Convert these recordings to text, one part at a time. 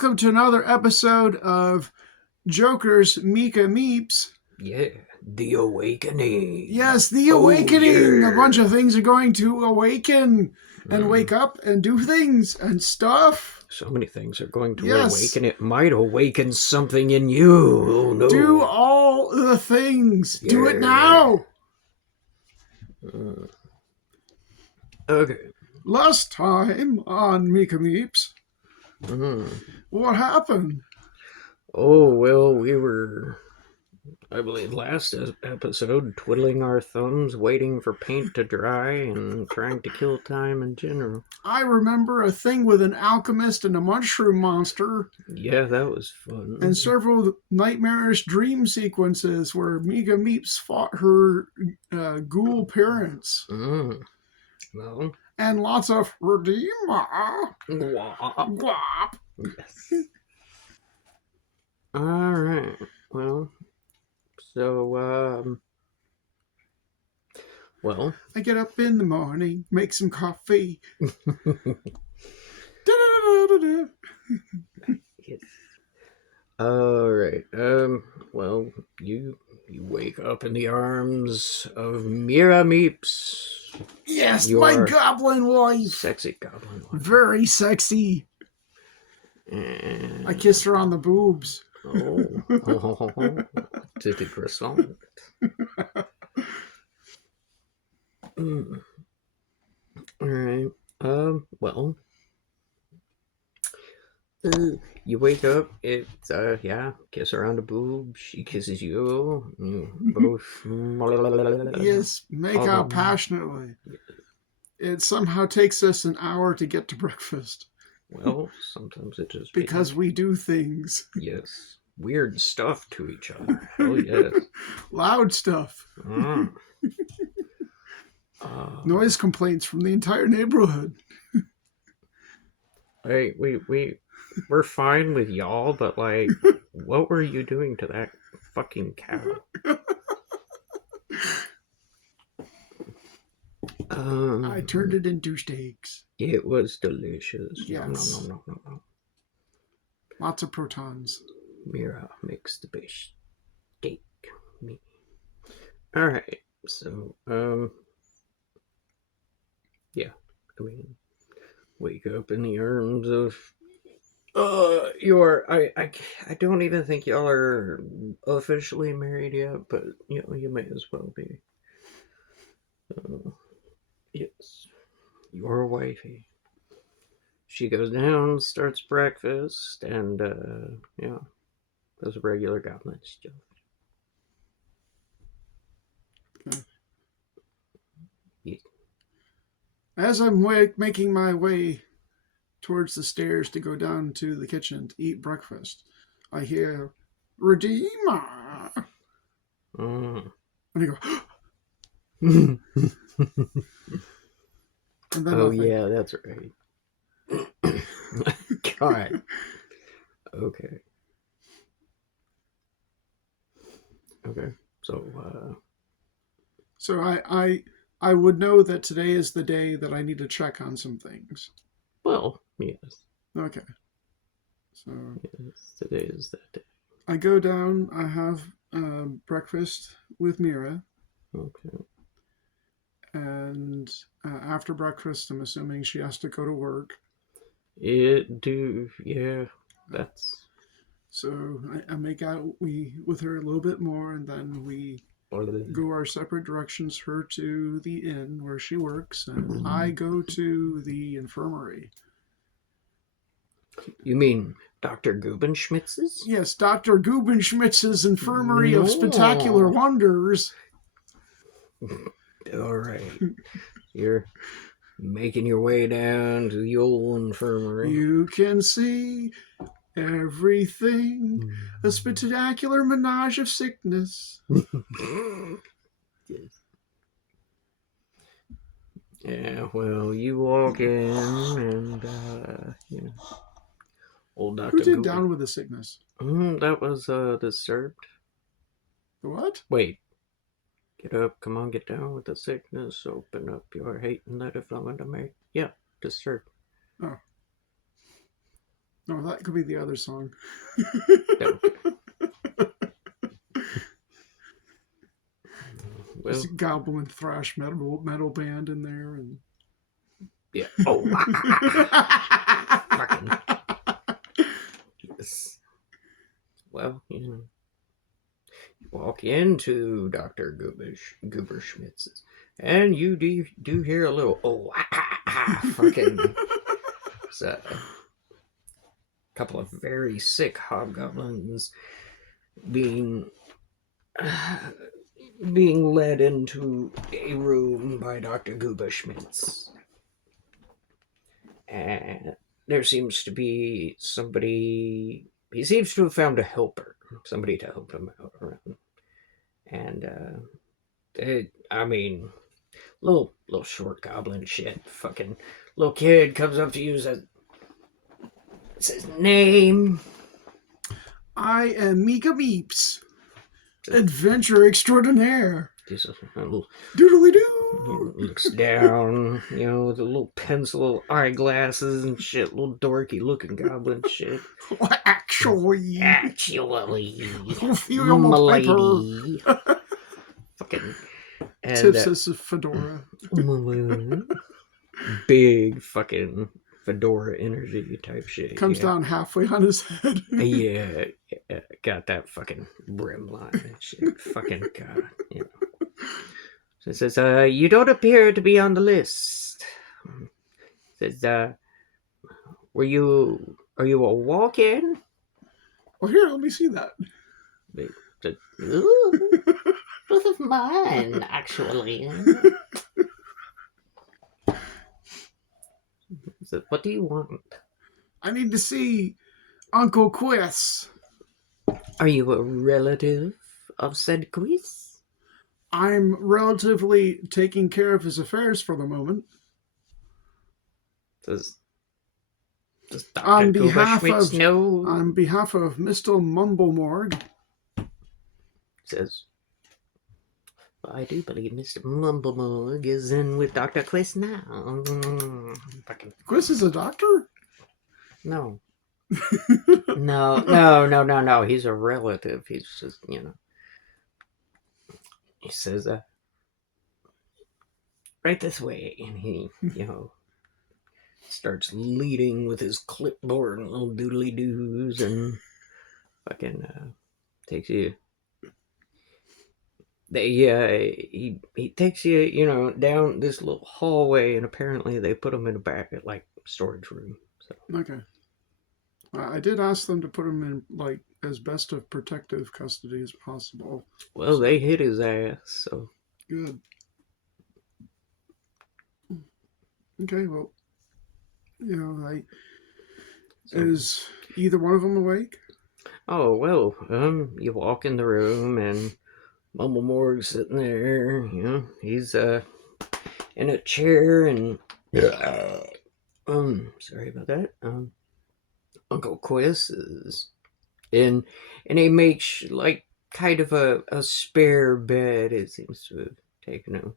welcome to another episode of Joker's Meeka Meeps. Yeah, the awakening. Yes, the awakening. Yeah. A bunch of things are going to awaken and wake up and do things and stuff. So many things are going to Yes. awaken. It might awaken something in you. Oh no. Do all the things. Do it now. Okay. Last time on Meeka Meeps, what happened? Oh, well, we were, I believe, last episode, twiddling our thumbs, waiting for paint to dry, and trying to kill time in general. I remember a thing with an alchemist and a mushroom monster. Yeah, that was fun. And several nightmarish dream sequences where Meeka Meeps fought her ghoul parents. Well. And lots of Redeemer. Guap. Yes. Alright. Well. So, well. I get up in the morning, make some coffee. Yes. Alright. Well, you wake up in the arms of Meeps. Yes, my goblin wife. Sexy goblin wife. Very sexy. And I kissed her on the boobs. Oh. To the croissant. Alright. Well. You wake up, kiss her on the boob, she kisses you, both. Yes, make out passionately. It somehow takes us an hour to get to breakfast. Well, sometimes it just because we do things. Yes. Weird stuff to each other. Oh, yes. Loud stuff. Noise complaints from the entire neighborhood. Hey, we're fine with y'all, but, like, what were you doing to that fucking cow? I turned it into steaks. It was delicious. Yes. No. Lots of protons. Mira makes the best steak. Me. Alright, so, yeah, I mean, wake up in the arms of, I don't even think y'all are officially married yet, but, you may as well be. Yes, your wifey. She goes down, starts breakfast, and, does regular goblin stuff. Okay. Yeah. As I'm making my way towards the stairs to go down to the kitchen to eat breakfast, I hear, Redeemer! And I go, and then oh, yeah, that's right. God. Okay. So I would know that today is the day that I need to check on some things. Well, yes. Okay. So yes, today is that day. I go down. I have breakfast with Mira. Okay. And after breakfast, I'm assuming she has to go to work. That's... So I make out with her a little bit more, and then we go our separate directions, her to the inn where she works, and I go to the infirmary. You mean Dr. Gubenschmitz's? Yes, Dr. Gubenschmitz's Infirmary of Spectacular Wonders. All right. You're making your way down to the old infirmary. You can see everything. A spectacular menage of sickness. Yes. Yeah, well, you walk in and, old Dr. Who did Down with the Sickness? That was, Disturbed. The what? Wait. Get up, come on, get down with the sickness, open up your hate and let it flow into me. Yeah, Disturbed. Oh. Oh, that could be the other song. No. Well, There's a goblin thrash metal band in there, and yeah. Oh, fucking yes. Well, you know, you walk into Dr. Gooberschmitz's, and you do hear a little fucking. It's a couple of very sick hobgoblins being led into a room by Dr. Gooberschmitz. And there seems to be somebody. He seems to have found a helper, somebody to help him out around. And I mean, little short goblin shit. Fucking little kid comes up to you and says name. I am Meeka Meeps, adventure extraordinaire. Doodly doo. Looks down, you know, with a little pencil, eyeglasses and shit, little dorky looking goblin shit. Actually, my lady. Fucking and, Tips is a fedora. Big fucking fedora energy type shit. Comes down halfway on his head. Yeah, got that fucking brim line and shit. Fucking god, you know. So it says, you don't appear to be on the list. It says, are you a walk-in? Well, here, let me see that. Ooh, both of mine, actually. So what do you want? I need to see Uncle Quiz. Are you a relative of said Quiz? I'm relatively taking care of his affairs for the moment. Does Dr. On behalf of know? On behalf of Mr. Mumblemorg. Says, well, I do believe Mr. Mumblemorg is in with Dr. Quiz now. Quiz is a doctor? No. No. He's a relative. He's just, you know. He says, right this way. And he, you know, starts leading with his clipboard and little doodly doos and fucking takes you. He takes you, you know, down this little hallway, and apparently they put him in a back at like storage room. So. Okay. I did ask them to put him in like as best of protective custody as possible. Well, they hit his ass, so good. Okay, well, you know, is either one of them awake? Oh well, you walk in the room and Mumblemorg's sitting there. You know, he's in a chair and sorry about that. Uncle Quiz is in, and he makes like kind of a spare bed. It seems to have taken him.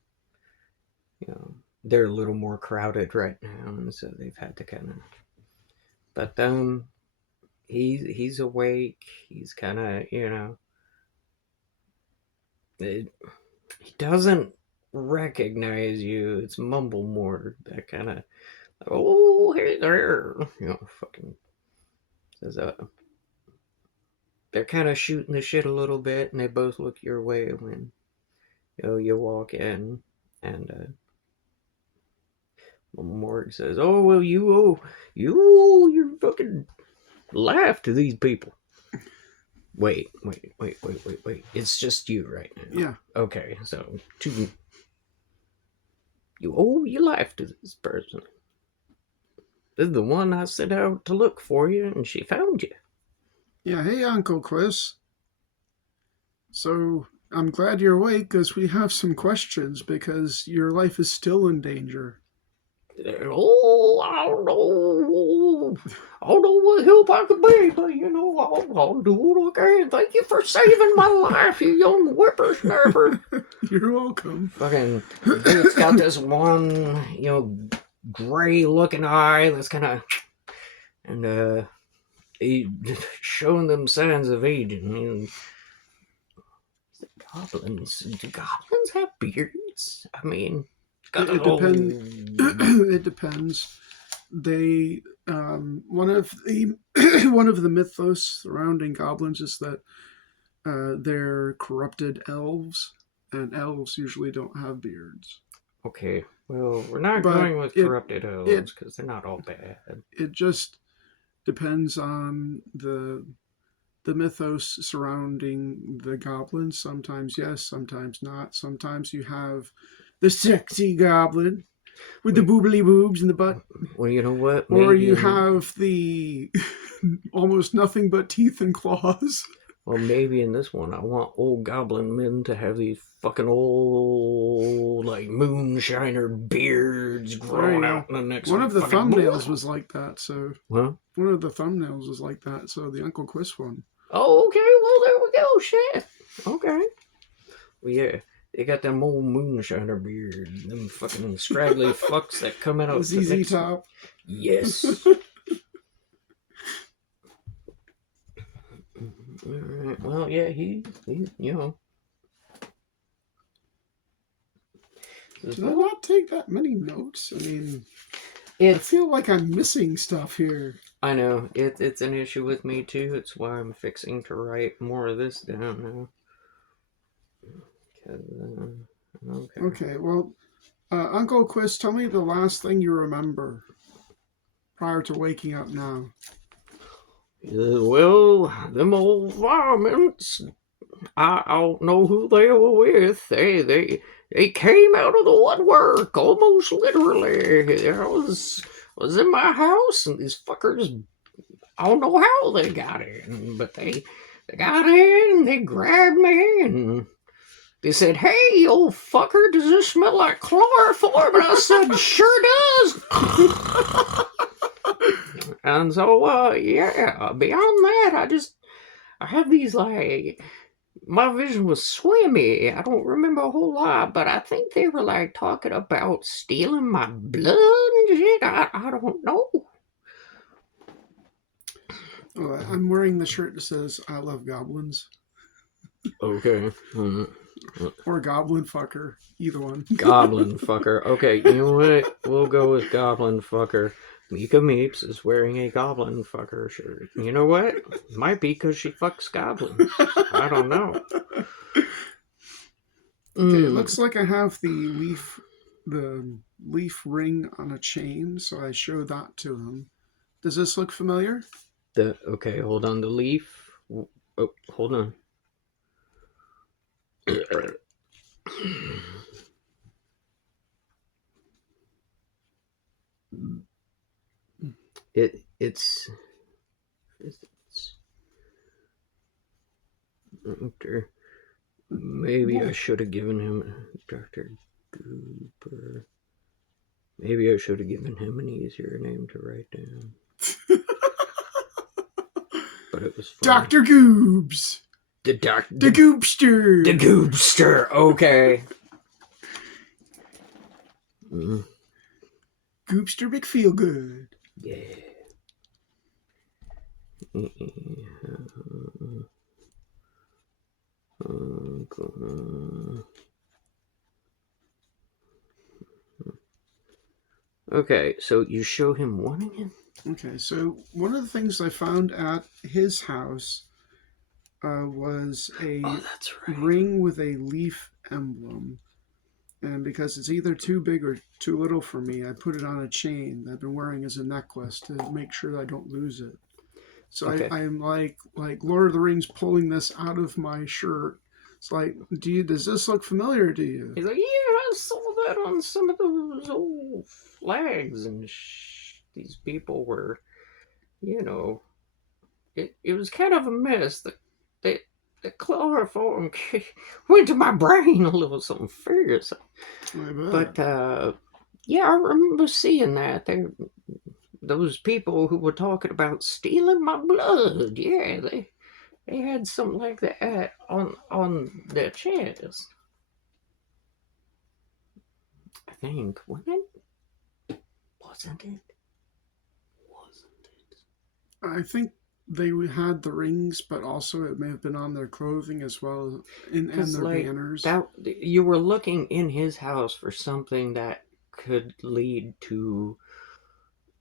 You know, they're a little more crowded right now, and so they've had to kind of. But he's awake. He's kind of, you know. He doesn't recognize you. It's Mumblemorg. That kind of, oh, hey there, you know, fucking. Says, they're kind of shooting the shit a little bit, and they both look your way when, you know, you walk in, and Morg says, "Oh well, you fucking laugh to these people." Wait! It's just you right now. Yeah. Okay, so you laugh to this person. This is the one I set out to look for you, and she found you. Yeah, hey, Uncle Chris. So, I'm glad you're awake, because we have some questions, because your life is still in danger. Oh, I don't know what help I could be, but, you know, I'll do what I can. Thank you for saving my life, you young whippersnapper. You're welcome. Fucking dude's got this one, you know, gray looking eye that's kind of, and They showing them signs of aging. Goblins. Do goblins have beards? I mean, got It depends. It depends. They one of the one of the mythos surrounding goblins is that they're corrupted elves, and elves usually don't have beards. Okay, well, we're not But going with corrupted it elves because they're not all bad. it just depends on the mythos surrounding the goblins. Sometimes yes, sometimes not. Sometimes you have the sexy goblin with the boobly boobs in the butt. Well, you know what? Or you have the almost nothing but teeth and claws. Well, maybe in this one, I want old goblin men to have these fucking old, like, moonshiner beards growing out in the next one. Of the thumbnails book. was like that, so... Huh? One of the thumbnails was like that, so the Uncle Quiz one. Oh, okay, well, there we go, shit. Okay. Well, yeah, they got them old moonshiner beards, them fucking scraggly fucks that come out of the ZZ Top. Yes. Alright, well, yeah, he, you know. Did I not take that many notes? I mean, I feel like I'm missing stuff here. I know, it's an issue with me too. It's why I'm fixing to write more of this down now. Okay, well, Uncle Quiz, tell me the last thing you remember prior to waking up now. Well, them old varmints, I don't know who they were with. They came out of the woodwork, almost literally. I was in my house, and these fuckers, I don't know how they got in, but they got in, they grabbed me, and they said, "Hey, old fucker, does this smell like chloroform?" And I said, "Sure does." And so, yeah, beyond that, I have these, like, my vision was swimmy. I don't remember a whole lot, but I think they were, like, talking about stealing my blood and shit. I don't know. I'm wearing the shirt that says, "I love goblins." Okay. Or goblin fucker. Either one. Goblin fucker. Okay, you know what? We'll go with goblin fucker. Meeka Meeps is wearing a goblin fucker shirt. You know what? Might be because she fucks goblins. I don't know. Okay, it looks like I have the leaf ring on a chain, so I show that to him. Does this look familiar? Okay, hold on. The leaf. Oh, hold on. It's Doctor. Maybe I should have given him Dr. Gooper. Maybe I should have given him an easier name to write down. But it was funny. Dr. Goobs. The Goobster. The Goobster. Okay. Goobster McFeelgood. Yeah. Okay, so you show him one again? Okay, so one of the things I found at his house was a ring with a leaf emblem. And because it's either too big or too little for me, I put it on a chain that I've been wearing as a necklace to make sure that I don't lose it. So okay. I'm like Lord of the Rings pulling this out of my shirt. It's like, does this look familiar to you? He's like, yeah, I saw that on some of those old flags, and these people were, you know, it was kind of a mess. The chloroform went to my brain a little something fierce. But yeah, I remember seeing that. Those people who were talking about stealing my blood, yeah, they had something like that on their chest. I think, wasn't it? I think they had the rings, but also it may have been on their clothing as well, and their like banners. that, you were looking in his house for something that could lead to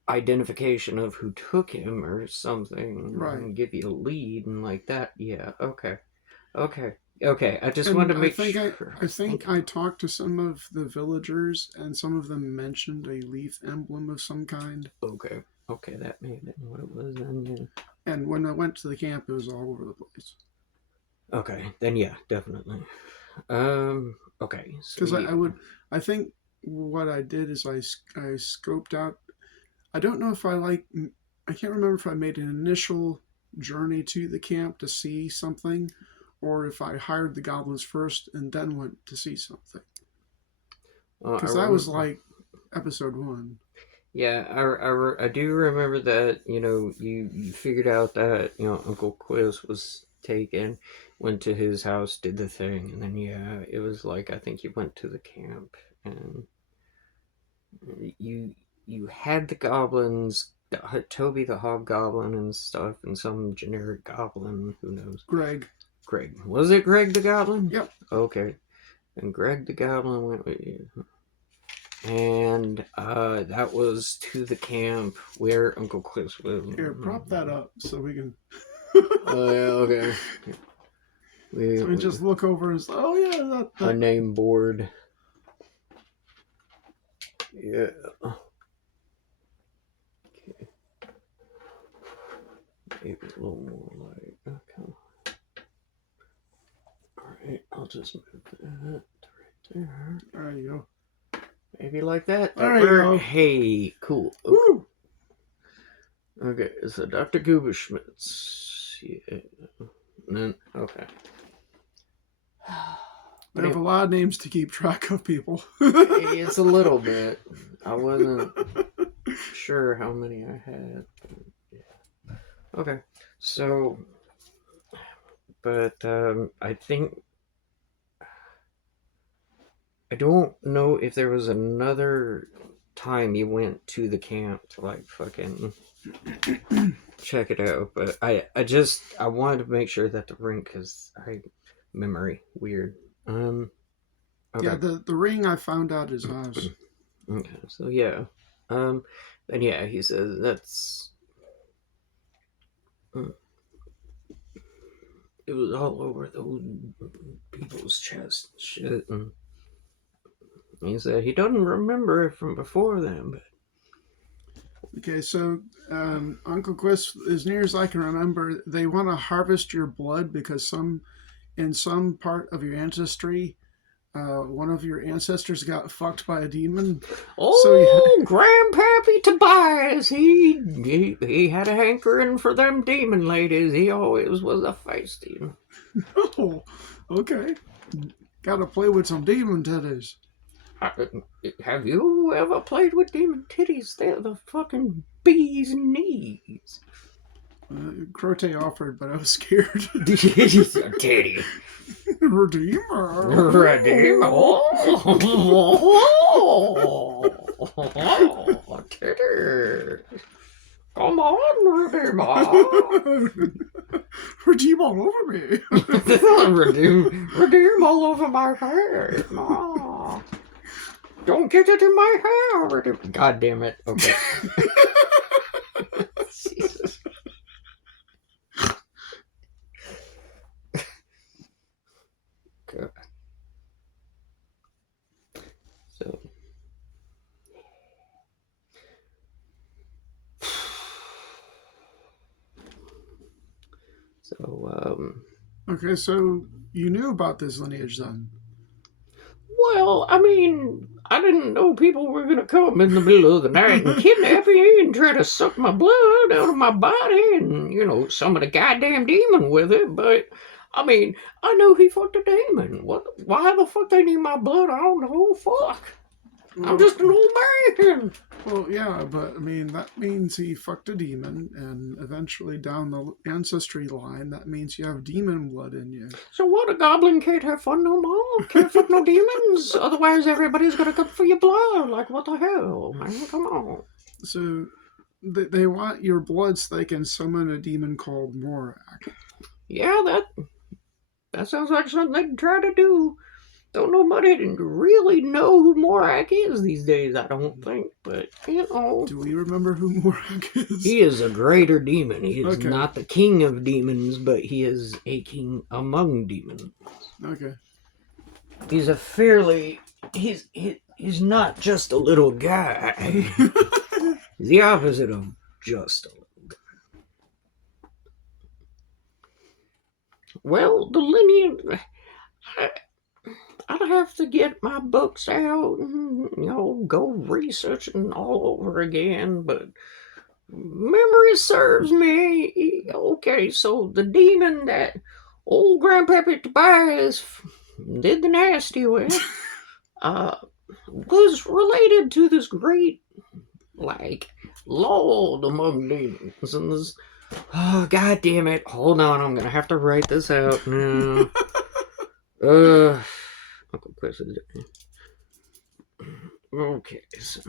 identification of who took him or something, Right. and give you a lead and like that. Yeah. Okay. Okay. Okay. I just And wanted to make sure. I think I talked to some of the villagers, and some of them mentioned a leaf emblem of some kind. Okay. Okay, that may have been what it was then. Yeah. And when I went to the camp, it was all over the place. Okay, then yeah, definitely. Okay, so Because yeah. I think what I did is I scoped out. I don't know if I can't remember if I made an initial journey to the camp to see something, or if I hired the goblins first and then went to see something. Because that was like episode 1. Yeah, I do remember that, you figured out that, Uncle Quiz was taken, went to his house, did the thing, and then, yeah, it was like, I think you went to the camp, and you had the goblins, Toby the Hobgoblin and stuff, and some generic goblin, who knows. Greg. Was it Greg the Goblin? Yep. Okay. And Greg the Goblin went with you. And that was to the camp where Uncle Cliff lived. Here, prop that up so we can. Oh, yeah, okay. So we just look over and say, oh, yeah, that. A name board. Yeah. Okay. Maybe a little more like. Okay. Alright, I'll just move that right there. There you go. Maybe like that. There you go. Hey, cool. Okay. Woo! Okay, so Dr. Guberschmitz. Yeah. And then, okay. We have a lot of names to keep track of, people. It's a little bit. I wasn't sure how many I had. Yeah. Okay, so, but I think, I don't know if there was another time you went to the camp to like fucking check it out, but I wanted to make sure that the ring, because memory weird. Okay. Yeah, the ring I found out is ours. Okay, so yeah, and yeah, he says that's. It was all over those people's chest and shit, and he said he doesn't remember it from before then, but. Okay, so Uncle Quist, as near as I can remember, they want to harvest your blood because in some part of your ancestry, one of your ancestors got fucked by a demon. Oh, so Grandpappy Tobias, he had a hankering for them demon ladies. He always was a feisty. Oh, okay. Got to play with some demon titties. Have you ever played with demon titties? They're the fucking bee's knees. Crote offered, but I was scared. Titty. Redeemer. Oh, titty. Come on, Redeemer. Redeem all over me. redeem all over my face. Oh. Don't get it in my hair. God damn it. Okay. Jesus. Okay. Okay, so you knew about this lineage then? Well, I mean, I didn't know people were going to come in the middle of the night and kidnap me and try to suck my blood out of my body and, some of the goddamn demon with it. But, I mean, I know he fucked a demon. Why the fuck they need my blood? I don't know. Fuck. I'm just an old man. Well, yeah, but I mean, that means he fucked a demon, and eventually down the ancestry line, that means you have demon blood in you. So what? A goblin can't have fun no more? Can't fuck no demons? Otherwise, everybody's gonna come for your blood. Like, what the hell, man? Come on. So, They want your blood so they can summon a demon called Morak. Yeah, that sounds like something they'd try to do. Don't nobody really know who Morak is these days, I don't think. But, Do we remember who Morak is? he is a greater demon. He is Okay. not the king of demons, but he is a king among demons. Okay. He's a fairly... He's not just a little guy. He's the opposite of just a little guy. Well, the lineage... I'd have to get my books out and, go researching all over again, but memory serves me. Okay, so the demon that old Grandpappy Tobias did the nasty with was related to this great, lord among demons. And this, oh, god damn it. Hold on, I'm gonna have to write this out now. Uncle Chris is okay, so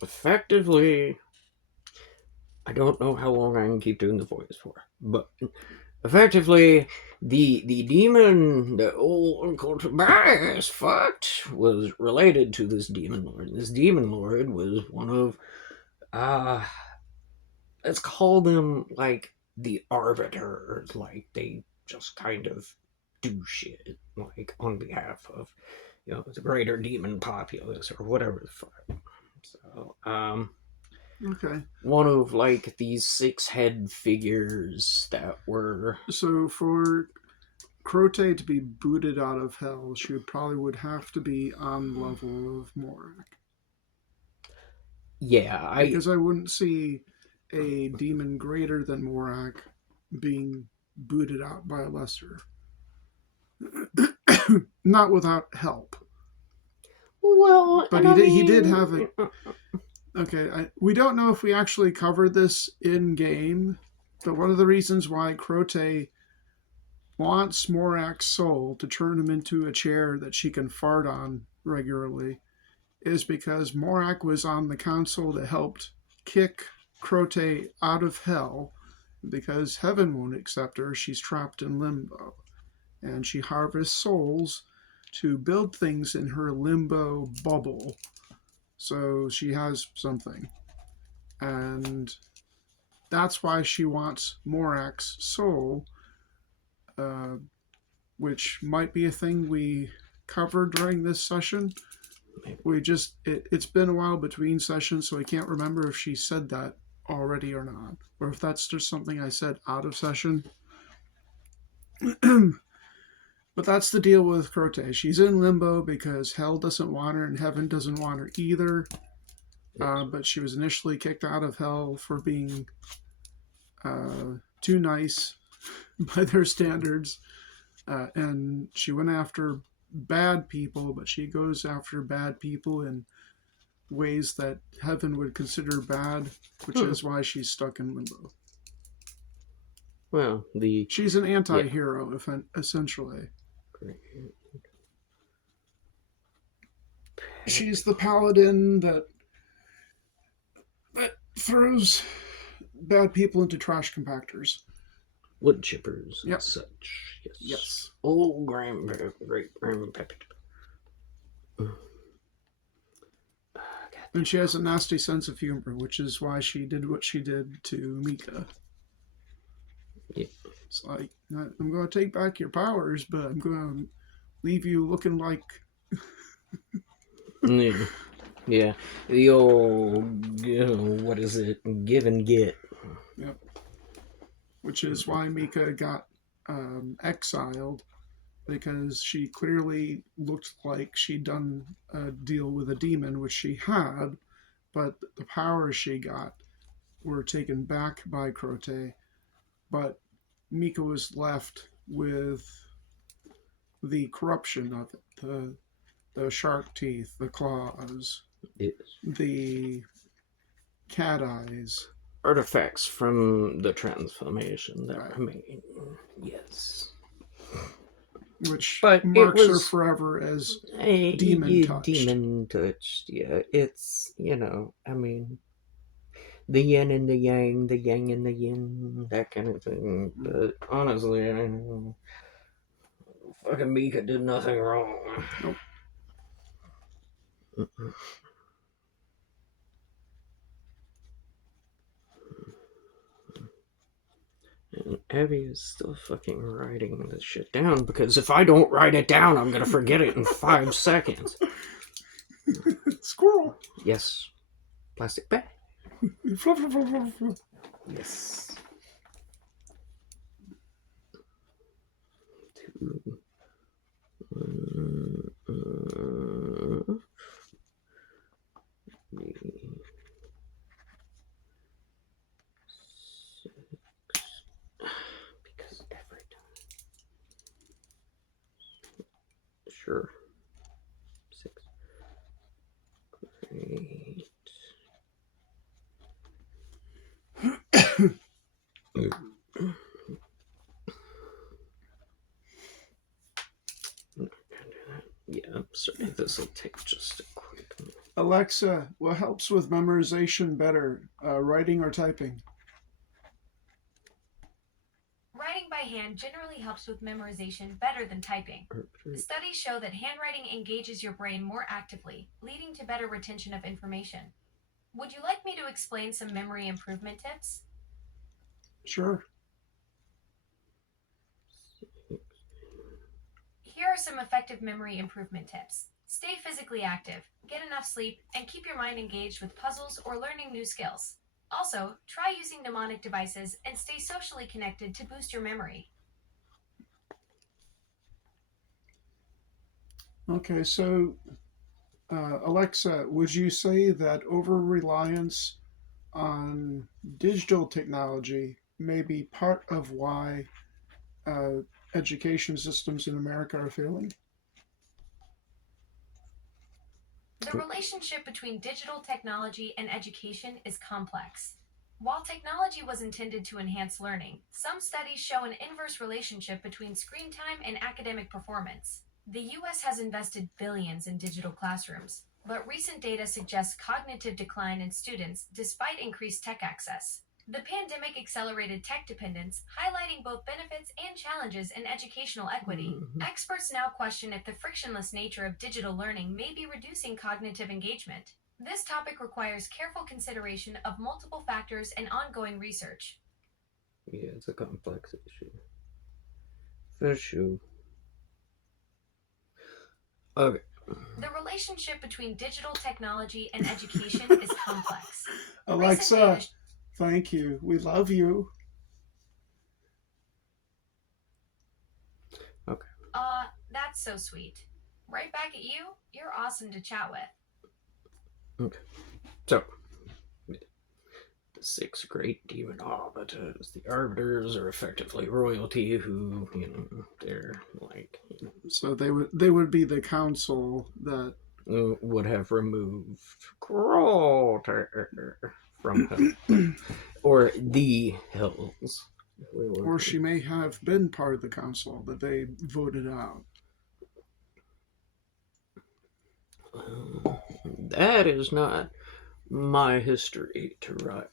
effectively, I don't know how long I can keep doing the voice for, but effectively, the demon that old Uncle Tobias fucked was related to this demon lord. This demon lord was one of, let's call them the arbiters, they just kind of do shit, on behalf of, the greater demon populace or whatever the fuck. So, okay. One of these 6 head figures that were. So for Crote to be booted out of hell, she would have to be on the level of Morak. Yeah, because I wouldn't see a demon greater than Morak being booted out by a lesser. Not without help. Well, but he did have a. Okay, we don't know if we actually covered this in game, but one of the reasons why Crote wants Morak's soul to turn him into a chair that she can fart on regularly is because Morak was on the council that helped kick Crote out of hell because heaven won't accept her. She's trapped in limbo. And she harvests souls to build things in her limbo bubble. So she has something. And that's why she wants Morak's soul, which might be a thing we covered during this session. It's been a while between sessions, so I can't remember if she said that already or not, or if that's just something I said out of session. But that's the deal with Crote. She's in limbo because hell doesn't want her and heaven doesn't want her either. But she was initially kicked out of hell for being too nice by their standards. And she went after bad people, but she goes after bad people in ways that heaven would consider bad, which is why she's stuck in limbo. Well, she's an anti-hero, essentially. She's the paladin that throws bad people into trash compactors. Wood chippers and such. Yes. Oh, great grandpappy. And she has a nasty sense of humor, which is why she did what she did to Meeka. Yeah. It's like, I'm going to take back your powers, but I'm going to leave you looking like... Yeah. The old, what is it? Give and get. Yep. Which is why Meeka got exiled, because she clearly looked like she'd done a deal with a demon, which she had, but the powers she got were taken back by Crote. But Meeka was left with the corruption of it, the shark teeth, the claws, yes. The cat eyes. Artifacts from the transformation that remain. Yes. which But it marks her was forever as demon touched. Demon touched, yeah. It's, I mean, the yin and the yang and the yin, that kind of thing. But honestly, fucking Meeka did nothing wrong. Nope. And Abby is still fucking writing this shit down, because if I don't write it down, I'm gonna forget it in 5 seconds. Squirrel. Yes. Plastic bag. Yes. Because every time. Sure. 6. Great. Yeah, sorry, this will take just a quick minute. Alexa, what helps with memorization better, writing or typing? Writing by hand generally helps with memorization better than typing. Studies show that handwriting engages your brain more actively, leading to better retention of information. Would you like me to explain some memory improvement tips? Sure. Here are some effective memory improvement tips. Stay physically active, get enough sleep, and keep your mind engaged with puzzles or learning new skills. Also, try using mnemonic devices and stay socially connected to boost your memory. Okay, so Alexa, would you say that over-reliance on digital technology may be part of why education systems in America are failing? The relationship between digital technology and education is complex. While technology was intended to enhance learning, some studies show an inverse relationship between screen time and academic performance. The US has invested billions in digital classrooms, but recent data suggests cognitive decline in students despite increased tech access. The pandemic accelerated tech dependence, highlighting both benefits and challenges in educational equity. Experts now question if the frictionless nature of digital learning may be reducing cognitive engagement. This topic requires careful consideration of multiple factors and ongoing research. Yeah, it's a complex issue. For sure. Okay. The relationship between digital technology and education is complex. Alexa, thank you. We love you. Okay. That's so sweet. Right back at you. You're awesome to chat with. Okay. So, the 6 great demon arbiters. The arbiters are effectively royalty who, they're like... So they would be the council that... would have removed Crawter from hell. Or the hells. Or she may have been part of the council that they voted out. That is not my history to write,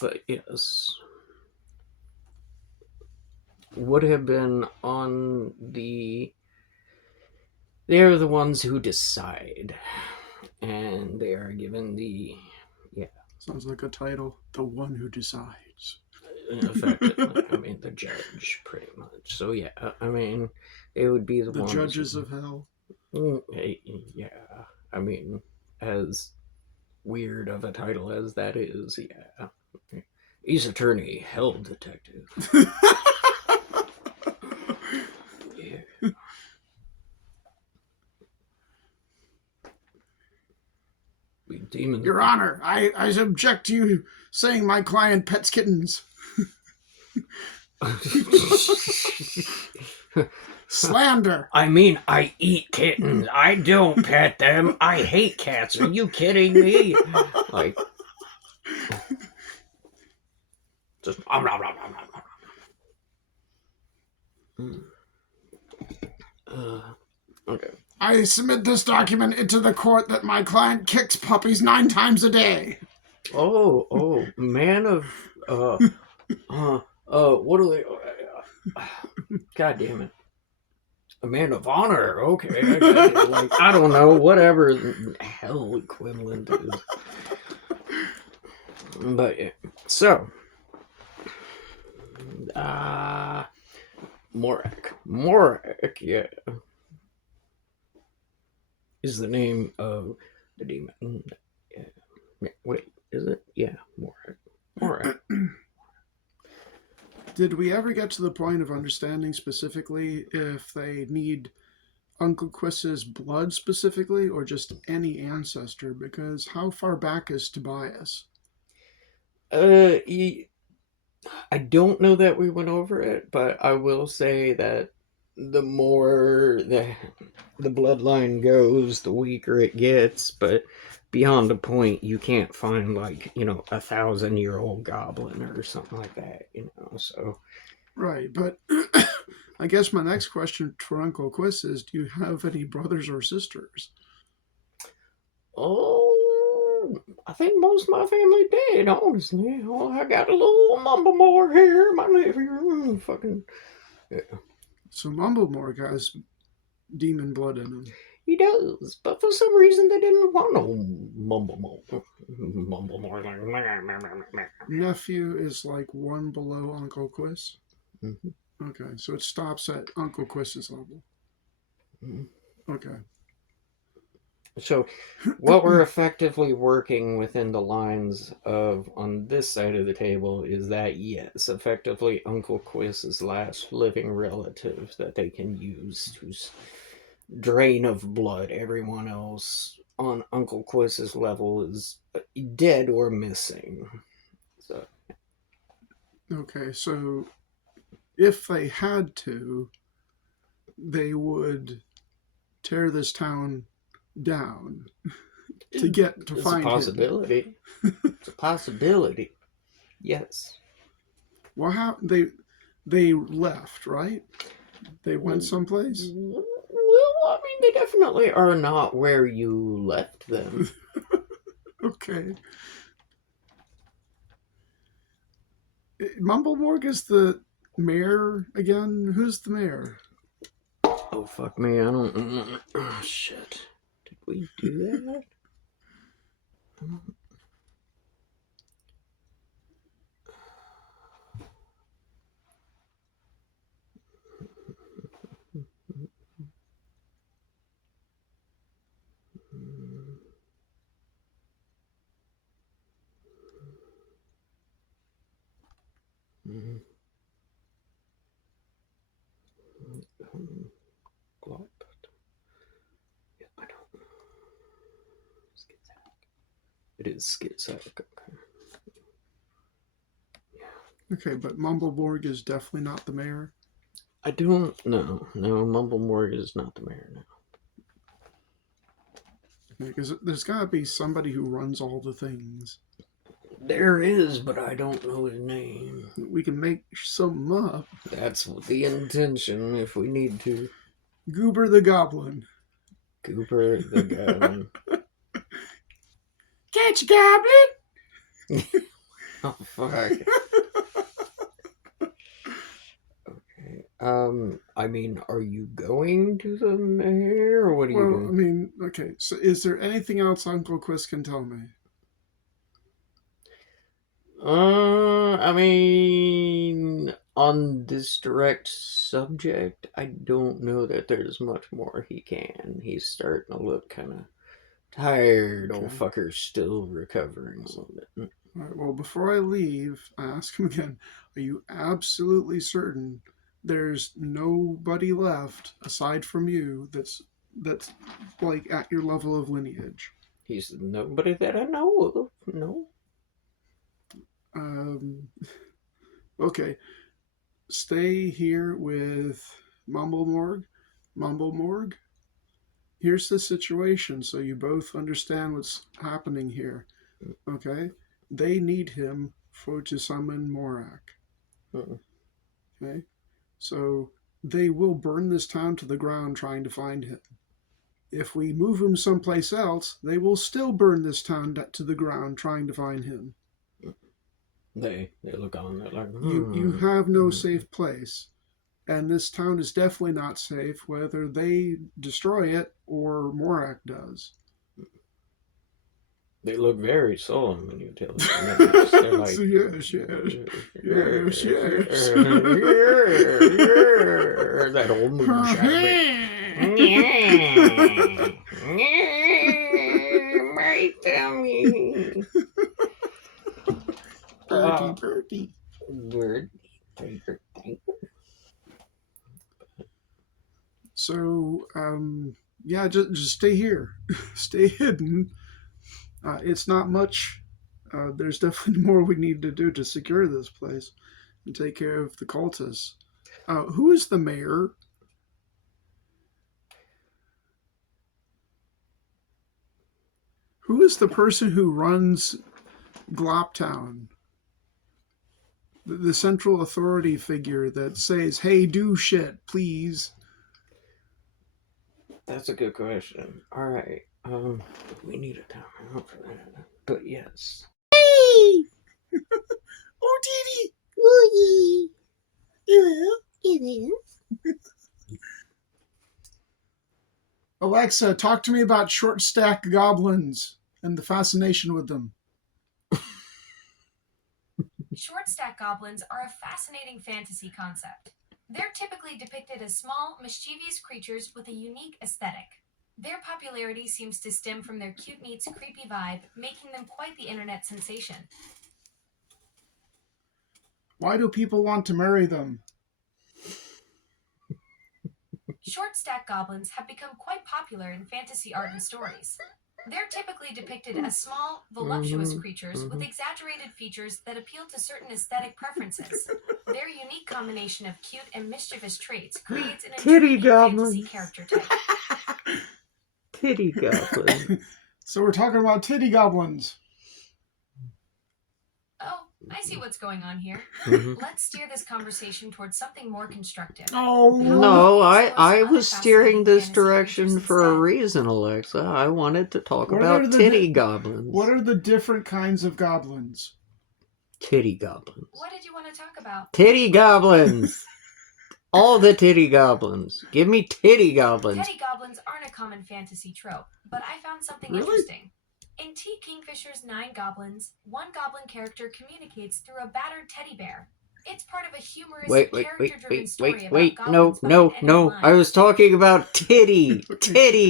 but yes. Would have been on the... They're the ones who decide. And they are given the... Yeah. Sounds like a title. The one who decides. Effectively. I mean, the judge, pretty much. So, yeah. I mean, it would be the ones... judges of hell. Yeah. I mean, as weird of a title as that is, yeah. Ace Attorney, Hell Detective. Yeah. Demon. Your Honor, I object to you saying my client pets kittens. Slander. I mean, I eat kittens. I don't pet them. I hate cats. Are you kidding me? Like, just... Okay. I submit this document into the court that my client kicks puppies 9 times a day. Oh, man of, what are they? God damn it. A man of honor. Okay, I got it. Like, I don't know, whatever the hell equivalent is. But yeah. So, Morak, yeah, is the name of the demon. Yeah. Wait, is it? Yeah, Morak. Did we ever get to the point of understanding specifically if they need Uncle Quiss's blood specifically, or just any ancestor? Because how far back is Tobias? I don't know that we went over it, but I will say that the more the bloodline goes, the weaker it gets. But beyond a point, you can't find, like, 1,000-year-old goblin or something like that. So Right, but I guess my next question for Uncle Quiss is, do you have any brothers or sisters? oh, I think most of my family did. Honestly, I got a little mumble more here, my nephew. Fucking yeah. So Mumblemore has demon blood in him. He does, but for some reason they didn't want no mumble more. Nephew is like one below Uncle Quiss. Mm-hmm. Okay, so it stops at Uncle Quiss's level. Mm-hmm. Okay. So, what we're effectively working within the lines of on this side of the table is that, yes, effectively Uncle Quiss's last living relative that they can use to drain of blood. Everyone else on Uncle Quiss's level is dead or missing. So, Okay, so if they had to, they would tear this town down to get to it's find a possibility. It's a possibility. Yes. Well, how they left, right? They went someplace. Well, I mean, they definitely are not where you left them. Okay. Mumblemorg is the mayor again. Who's the mayor? Oh, fuck me, I don't. Oh, shit. Did we do that? Yeah, I don't. It is Skitsack. Okay. Okay, but Mumblemorg is definitely not the mayor. I don't know. No, Mumblemorg is not the mayor now. Because there's got to be somebody who runs all the things. There is, but I don't know his name. We can make some up. That's the intention if we need to. Goober the Goblin. Cooper the Goblin. Catch Goblin! Oh, fuck. I mean, are you going to the mayor, or what are you doing? I mean, okay, so is there anything else Uncle Quiz can tell me? I mean, on this direct subject, I don't know that there's much more he can. He's starting to look kind of tired. Okay. Old fucker's still recovering a little bit. All right, well, before I leave, I ask him again, are you absolutely certain there's nobody left aside from you that's like at your level of lineage? He's nobody that I know of. No. Okay. Stay here with Mumblemorg. Mumblemorg, here's the situation so you both understand what's happening here. Okay? They need him to summon Morak. Uh-uh. Okay? So they will burn this town to the ground trying to find him. If we move him someplace else, they will still burn this town to the ground trying to find him. They look on. They're like, You have no safe place, and this town is definitely not safe, whether they destroy it or Morak does. They look very sullen when you tell them this. They're like, yes. That old moonshine. My tummy. Birdie. Bird. So, yeah, just stay here. Stay hidden. It's not much. There's definitely more we need to do to secure this place and take care of the cultists. Who is the mayor? Who is the person who runs Gloptown? The central authority figure that says, "Hey, do shit, please." That's a good question. All right. We need a timer out for that. But yes. Hey! Oh, Didi! Woogie! It is. Alexa, talk to me about short stack goblins and the fascination with them. Short stack goblins are a fascinating fantasy concept. They're typically depicted as small, mischievous creatures with a unique aesthetic. Their popularity seems to stem from their cute meets creepy vibe, making them quite the internet sensation. Why do people want to marry them? Short stack goblins have become quite popular in fantasy art and stories. They're typically depicted as small, voluptuous creatures with exaggerated features that appeal to certain aesthetic preferences. Their unique combination of cute and mischievous traits creates an intriguing fantasy character type. Titty goblins. So we're talking about titty goblins. Oh, I see what's going on here. Let's steer this conversation towards something more constructive. Oh, no, I was steering this direction for a reason, Alexa. I wanted to talk about titty goblins. What are the different kinds of goblins? Titty goblins. What did you want to talk about? Titty goblins. All the titty goblins. Give me titty goblins. Titty goblins aren't a common fantasy trope, but I found something interesting. In T. Kingfisher's 9 Goblins, one goblin character communicates through a battered teddy bear. It's part of a humorous, character-driven story about goblins. No. I was talking about titty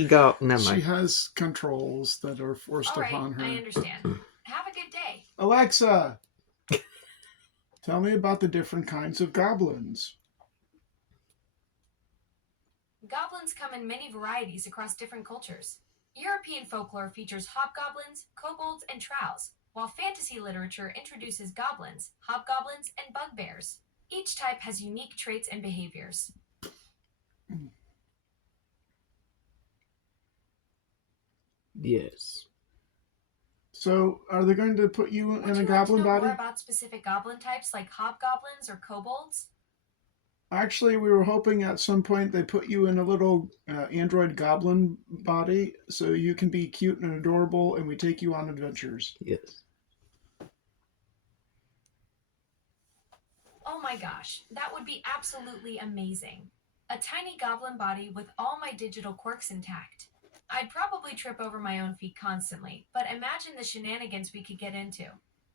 goblin. Never mind. She has controls that are forced upon her. I understand. Have a good day. Alexa, tell me about the different kinds of goblins. Goblins come in many varieties across different cultures. European folklore features hobgoblins, kobolds, and trolls, while fantasy literature introduces goblins, hobgoblins, and bugbears. Each type has unique traits and behaviors. Yes. So, are they going to put you in a goblin body? Would you like to know more about specific goblin types like hobgoblins or kobolds? Actually, we were hoping at some point they put you in a little android goblin body so you can be cute and adorable and we take you on adventures. Yes. Oh my gosh, that would be absolutely amazing. A tiny goblin body with all my digital quirks intact. I'd probably trip over my own feet constantly, but imagine the shenanigans we could get into.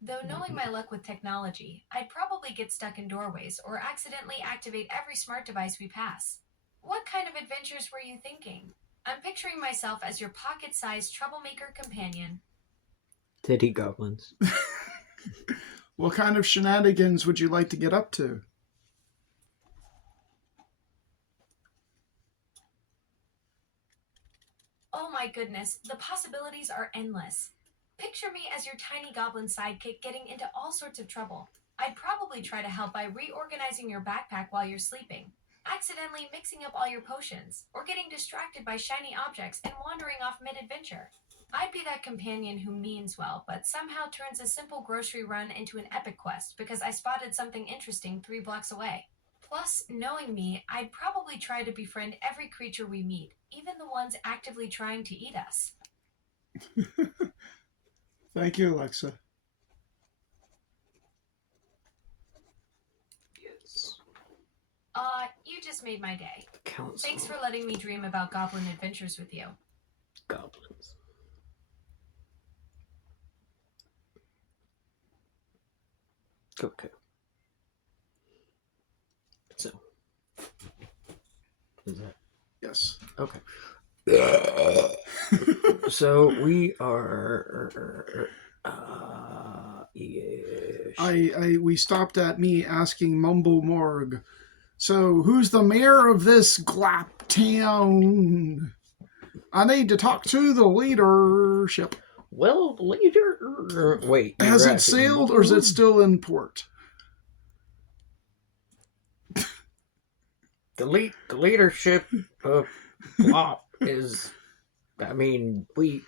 Though knowing my luck with technology, I'd probably get stuck in doorways or accidentally activate every smart device we pass. What kind of adventures were you thinking? I'm picturing myself as your pocket-sized troublemaker companion. Titty goblins. What kind of shenanigans would you like to get up to? Oh my goodness, the possibilities are endless. Picture me as your tiny goblin sidekick getting into all sorts of trouble. I'd probably try to help by reorganizing your backpack while you're sleeping, accidentally mixing up all your potions, or getting distracted by shiny objects and wandering off mid-adventure. I'd be that companion who means well, but somehow turns a simple grocery run into an epic quest because I spotted something interesting 3 blocks away. Plus, knowing me, I'd probably try to befriend every creature we meet, even the ones actively trying to eat us. Thank you, Alexa. Yes. You just made my day. Council. Thanks for letting me dream about goblin adventures with you. Goblins. Okay. So. Is that? Yes. Okay. So we are. Yes. We stopped at me asking Mumble Morg. So, who's the mayor of this Glap town? I need to talk to the leadership. Well, later. Wait. Has it sailed or is it still in port? The leadership of Glop is. I mean, we've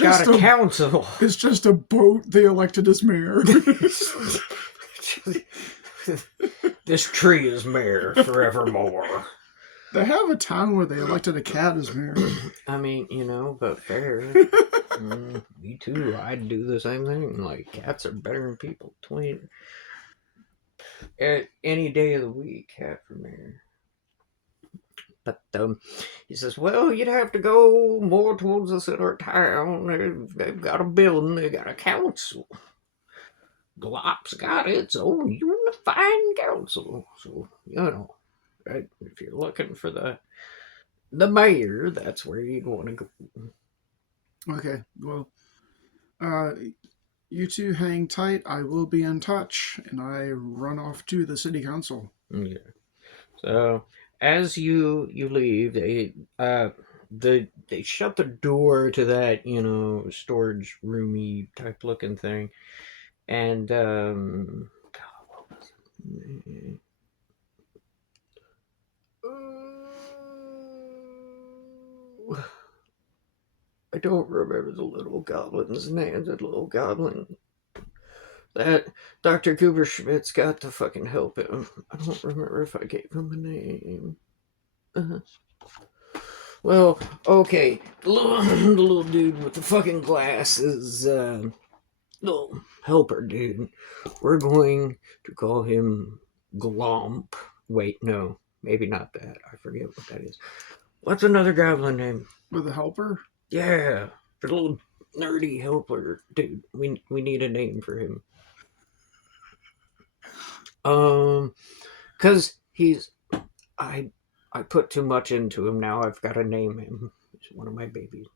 got a council. It's just a boat they elected as mayor. This tree is mayor forevermore. They have a town where they elected a cat as mayor. I mean, but fair. Me too. I'd do the same thing. Like, cats are better than people. Any day of the week, cat for mayor. But he says, well, you'd have to go more towards the center of town. They've got a building. They got a council. Glop's got its own unifying council. So, right, if you're looking for the mayor, that's where you'd want to go. Okay, well, you two hang tight. I will be in touch, and I run off to the city council. Yeah. So as you leave, they shut the door to that storage roomy type looking thing, and God, what was it? I don't remember the little goblin's name. The little goblin that Dr. Gooberschmidt's got to fucking help him. I don't remember if I gave him a name. Well, okay. The little dude with the fucking glasses, little helper dude. We're going to call him Glomp. Wait, no. Maybe not that. I forget what that is. What's another goblin name? With a helper? Yeah. The little nerdy helper dude. We need a name for him. Cause he's I put too much into him now. I've got to name him. He's one of my babies.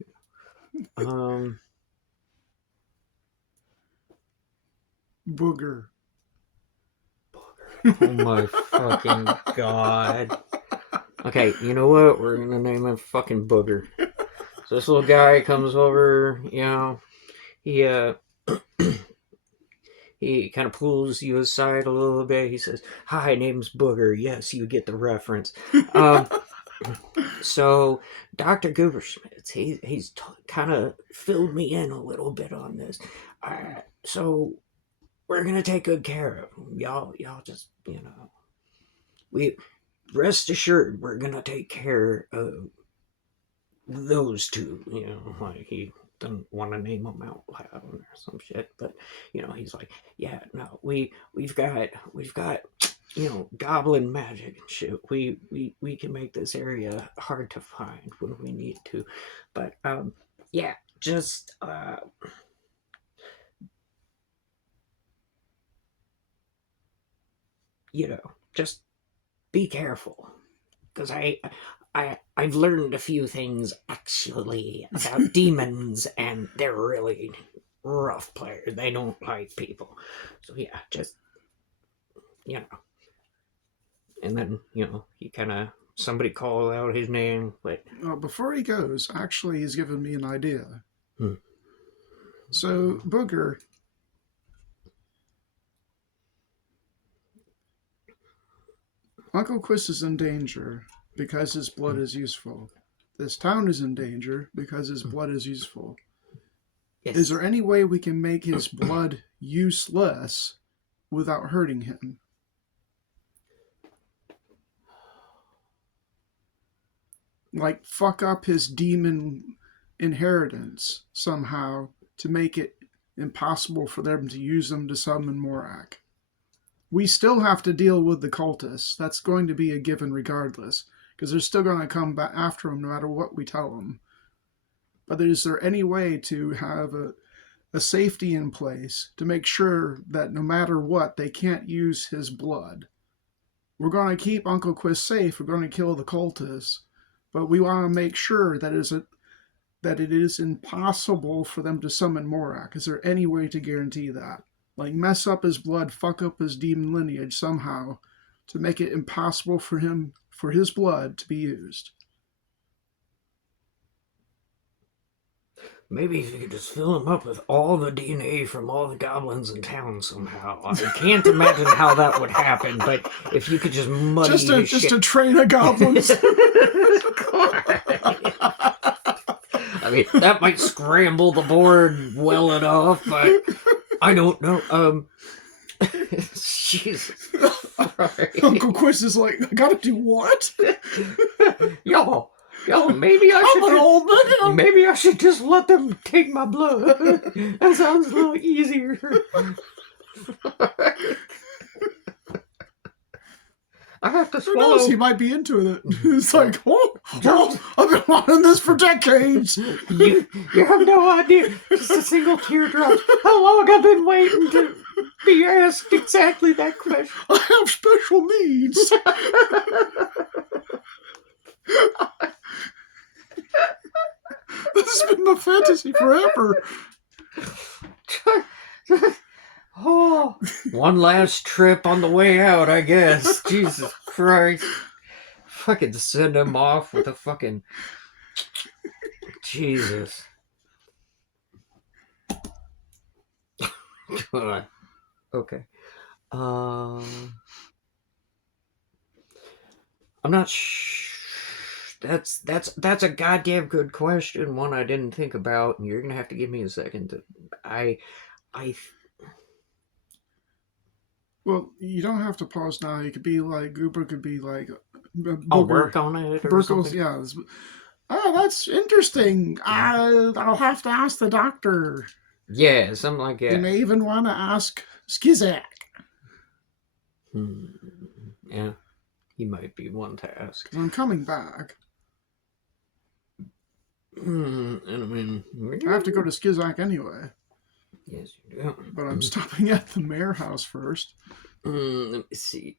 Booger. Oh my fucking god. Okay, you know what? We're gonna name him fucking Booger. So this little guy comes over, he he kind of pulls you aside a little bit. He says, "Hi, name's Booger." Yes, you get the reference. So Dr. Gooberschmidt, he's kind of filled me in a little bit on this. So we're gonna take good care of him. Y'all just we rest assured we're gonna take care of those two. Like he doesn't want to name them out loud or some shit, but he's like, yeah, no, we've got goblin magic and shit. We can make this area hard to find when we need to, but yeah, just just be careful, because I've learned a few things actually about demons, and they're really rough players. They don't like people. So yeah, just and then he kind of somebody called out his name, but before he goes, actually, he's given me an idea. So Booger, Uncle Quiz is in danger because his blood is useful. This town is in danger because his blood is useful. Yes. Is there any way we can make his blood useless without hurting him. Like, fuck up his demon inheritance somehow to make it impossible for them to use them to summon Morak. We still have to deal with the cultists. That's going to be a given regardless, because they're still going to come back after him no matter what we tell them. But is there any way to have a safety in place to make sure that no matter what, they can't use his blood? We're going to keep Uncle Quiz safe. We're going to kill the cultists. But we want to make sure that it is impossible for them to summon Morak. Is there any way to guarantee that? Like, mess up his blood, fuck up his demon lineage somehow to make it impossible for his blood to be used. Maybe if you could just fill him up with all the DNA from all the goblins in town somehow. I can't imagine how that would happen, but if you could just muddy his just shit. a train of goblins. I mean, that might scramble the board well enough, but I don't know. Jesus Christ. Uncle Quiz is like, I gotta do what? Yo, maybe maybe I should just let them take my blood. That sounds a little easier. I have to Who swallow. knows? He might be into it. It's like, I've been wanting this for decades. You have no idea. Just a single teardrop. How long I've been waiting to be asked exactly that question. I have special needs. This has been my fantasy forever. Oh, one last trip on the way out, I guess. Jesus Christ. Fucking send him off with a fucking... Jesus. God. Okay. I'm not That's a goddamn good question. One I didn't think about, and you're gonna have to give me a second to... Well, you don't have to pause now. You could be like, Goober could be like... I'll work on it or something. Yeah. Oh, that's interesting. I'll have to ask the doctor. Yeah, something like that. You may even want to ask Skizak. Yeah, he might be one to ask. I'm coming back. And I mean... I have to go to Skizak anyway. Yes, you do. But I'm stopping at the mayor house first. Let me see.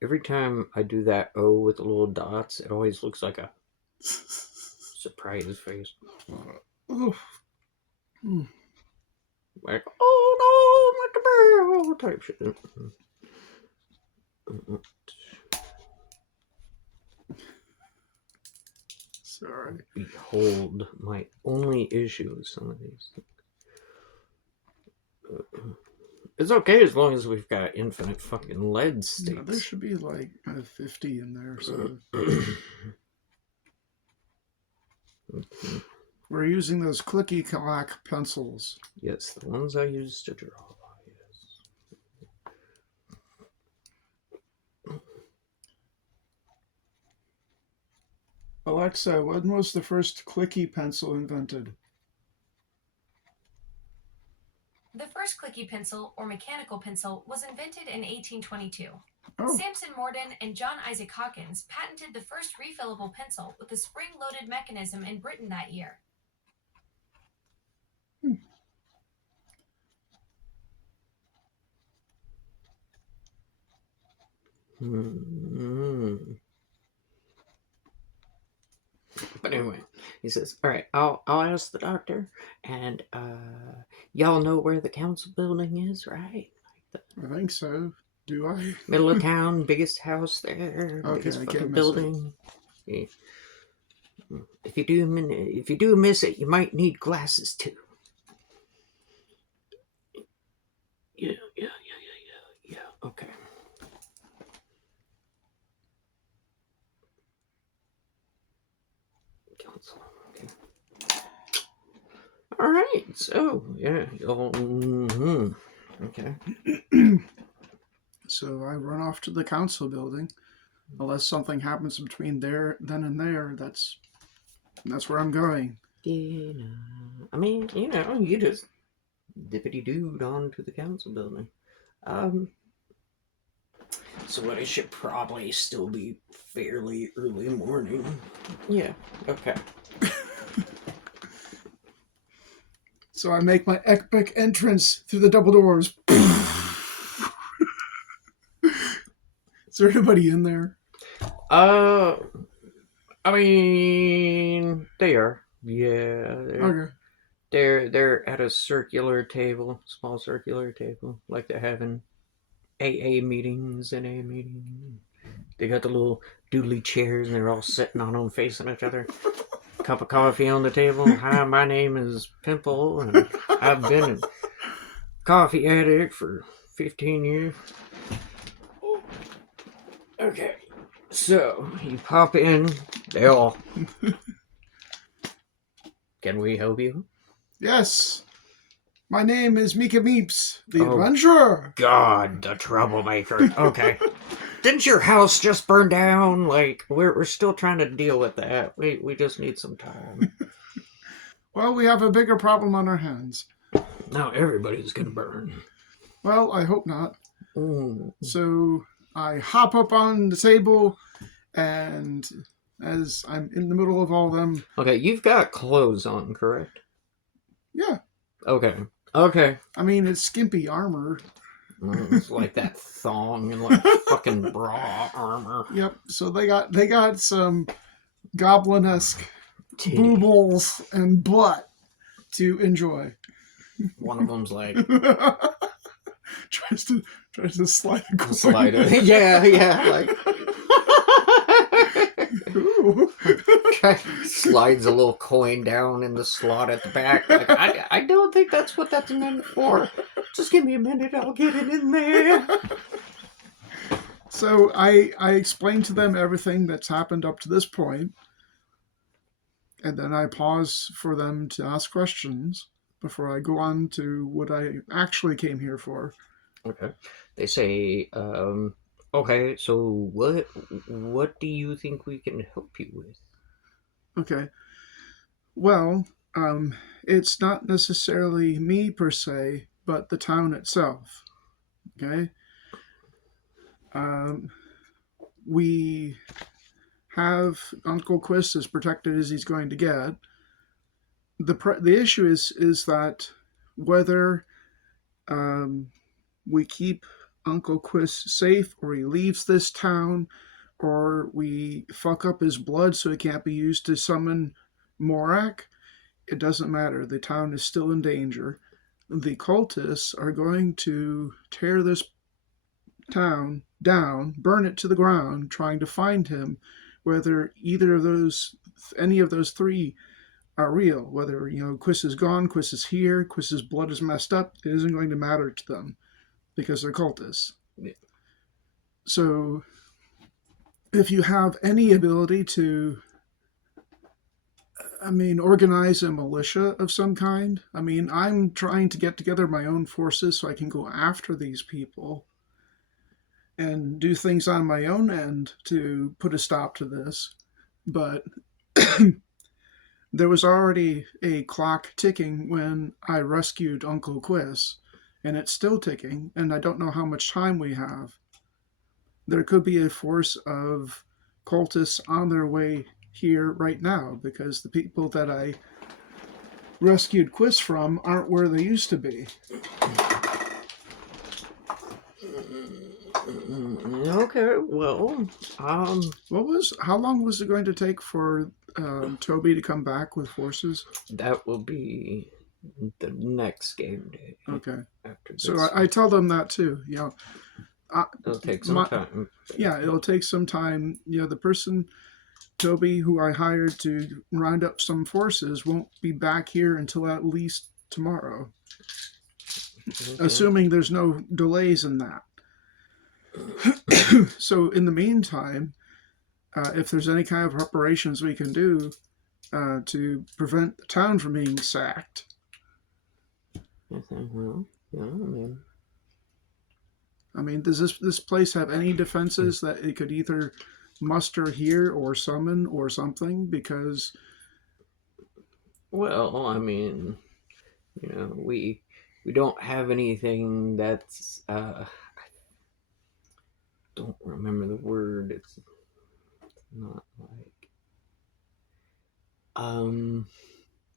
Every time I do that O with the little dots, it always looks like a surprise face. Like, oh no, not the barrel type shit. Sorry. Behold my only issue with some of these things. It's okay as long as we've got infinite fucking lead states. Yeah, there should be like 50 in there. So we're using those clicky clack pencils. Yes, the ones I use to draw. Yes. Alexa, when was the first clicky pencil invented? The first clicky pencil, or mechanical pencil, was invented in 1822. Oh. Samson Morden and John Isaac Hawkins patented the first refillable pencil with a spring-loaded mechanism in Britain that year. But anyway, he says, all right, I'll ask the doctor, and y'all know where the council building is, right? I think so. Do I? Middle of town, biggest house there, Okay, biggest I fucking can't miss building. Yeah. If you do miss it, you might need glasses too. Yeah. Okay. Council. Okay. All right. So yeah. Okay. So I run off to the council building. Unless something happens between then and there, that's where I'm going. I mean, you just dippity dooed on to the council building. So what? It should probably still be fairly early morning. Yeah. Okay. So I make my epic entrance through the double doors. Is there anybody in there? I mean, they are. Yeah. Okay. They're at a circular table, small circular table, like they're having AA meetings and A meetings. They got the little doodly chairs, and they're all sitting on them, facing each other. Cup of coffee on the table. Hi, my name is Pimple, and I've been a coffee addict for 15 years. Okay, so you pop in. They all. Can we help you? Yes. My name is Meeps, the adventurer. God, the troublemaker. Okay. Didn't your house just burn down? Like, we're still trying to deal with that. We just need some time. Well, we have a bigger problem on our hands. Now everybody's gonna burn. Well, I hope not. So I hop up on the table, and as I'm in the middle of all of them... Okay, you've got clothes on, correct? Yeah. Okay. I mean, it's skimpy armor. It's like that thong and like fucking bra armor. Yep. So they got some goblin-esque boobles and butt to enjoy. One of them's like tries to slide a coin. Slide it. Yeah, like slides a little coin down in the slot at the back. Like, I don't think that's what that's meant for. Just give me a minute, I'll get it in there. So I explain to them everything that's happened up to this point, and then I pause for them to ask questions before I go on to what I actually came here for. Okay. They say, okay, so what do you think we can help you with? Okay. Well, it's not necessarily me per se, but the town itself. Okay. We have Uncle Quist as protected as he's going to get. The issue is that whether we keep Uncle Quist safe, or he leaves this town, or we fuck up his blood so it can't be used to summon Morak, it doesn't matter. The town is still in danger. The cultists are going to tear this town down, burn it to the ground, trying to find him, whether any of those three are real. Whether, Quist is gone, Quist is here, Quist's blood is messed up, it isn't going to matter to them because they're cultists. Yeah. So if you have any ability to, organize a militia of some kind. I'm trying to get together my own forces so I can go after these people and do things on my own end to put a stop to this. But there was already a clock ticking when I rescued Uncle Quist, and it's still ticking, and I don't know how much time we have. There could be a force of cultists on their way here right now, because the people that I rescued Quist from aren't where they used to be. Okay, well, how long was it going to take for Toby to come back with forces? That will be the next game day. Okay. After this. So I tell them that too. It'll take some my, time. yeah, it'll take some time. The person Toby, who I hired to round up some forces, won't be back here until at least tomorrow, Okay. assuming there's no delays in that. So, in the meantime, if there's any kind of reparations we can do to prevent the town from being sacked. Okay, well, yeah, I mean, does this place have any defenses that it could either muster here or summon or something? Because well, I mean, we don't have anything that's don't remember the word. It's not like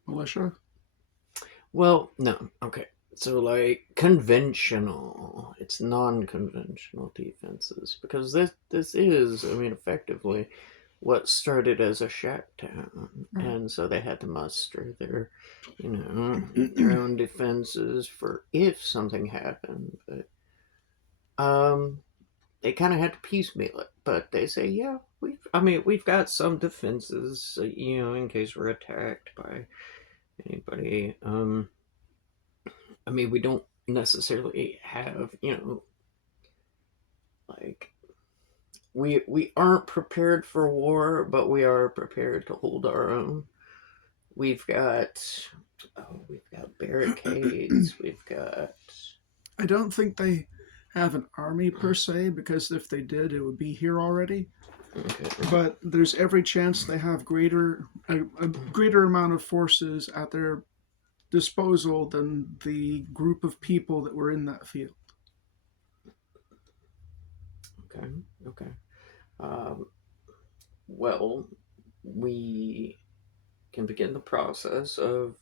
militia. well, no. Okay. So like conventional, it's non-conventional defenses because this is, I mean, effectively what started as a shack town, and so they had to muster their, their own defenses for if something happened. But they kind of had to piecemeal it. But they say, yeah, we've got some defenses, in case we're attacked by anybody. I mean, we don't necessarily have, like we aren't prepared for war, but we are prepared to hold our own. We've got barricades. We've got. I don't think they have an army per se, because if they did, it would be here already. Okay. But there's every chance they have a greater amount of forces at their disposal than the group of people that were in that field. Okay. Well, we can begin the process of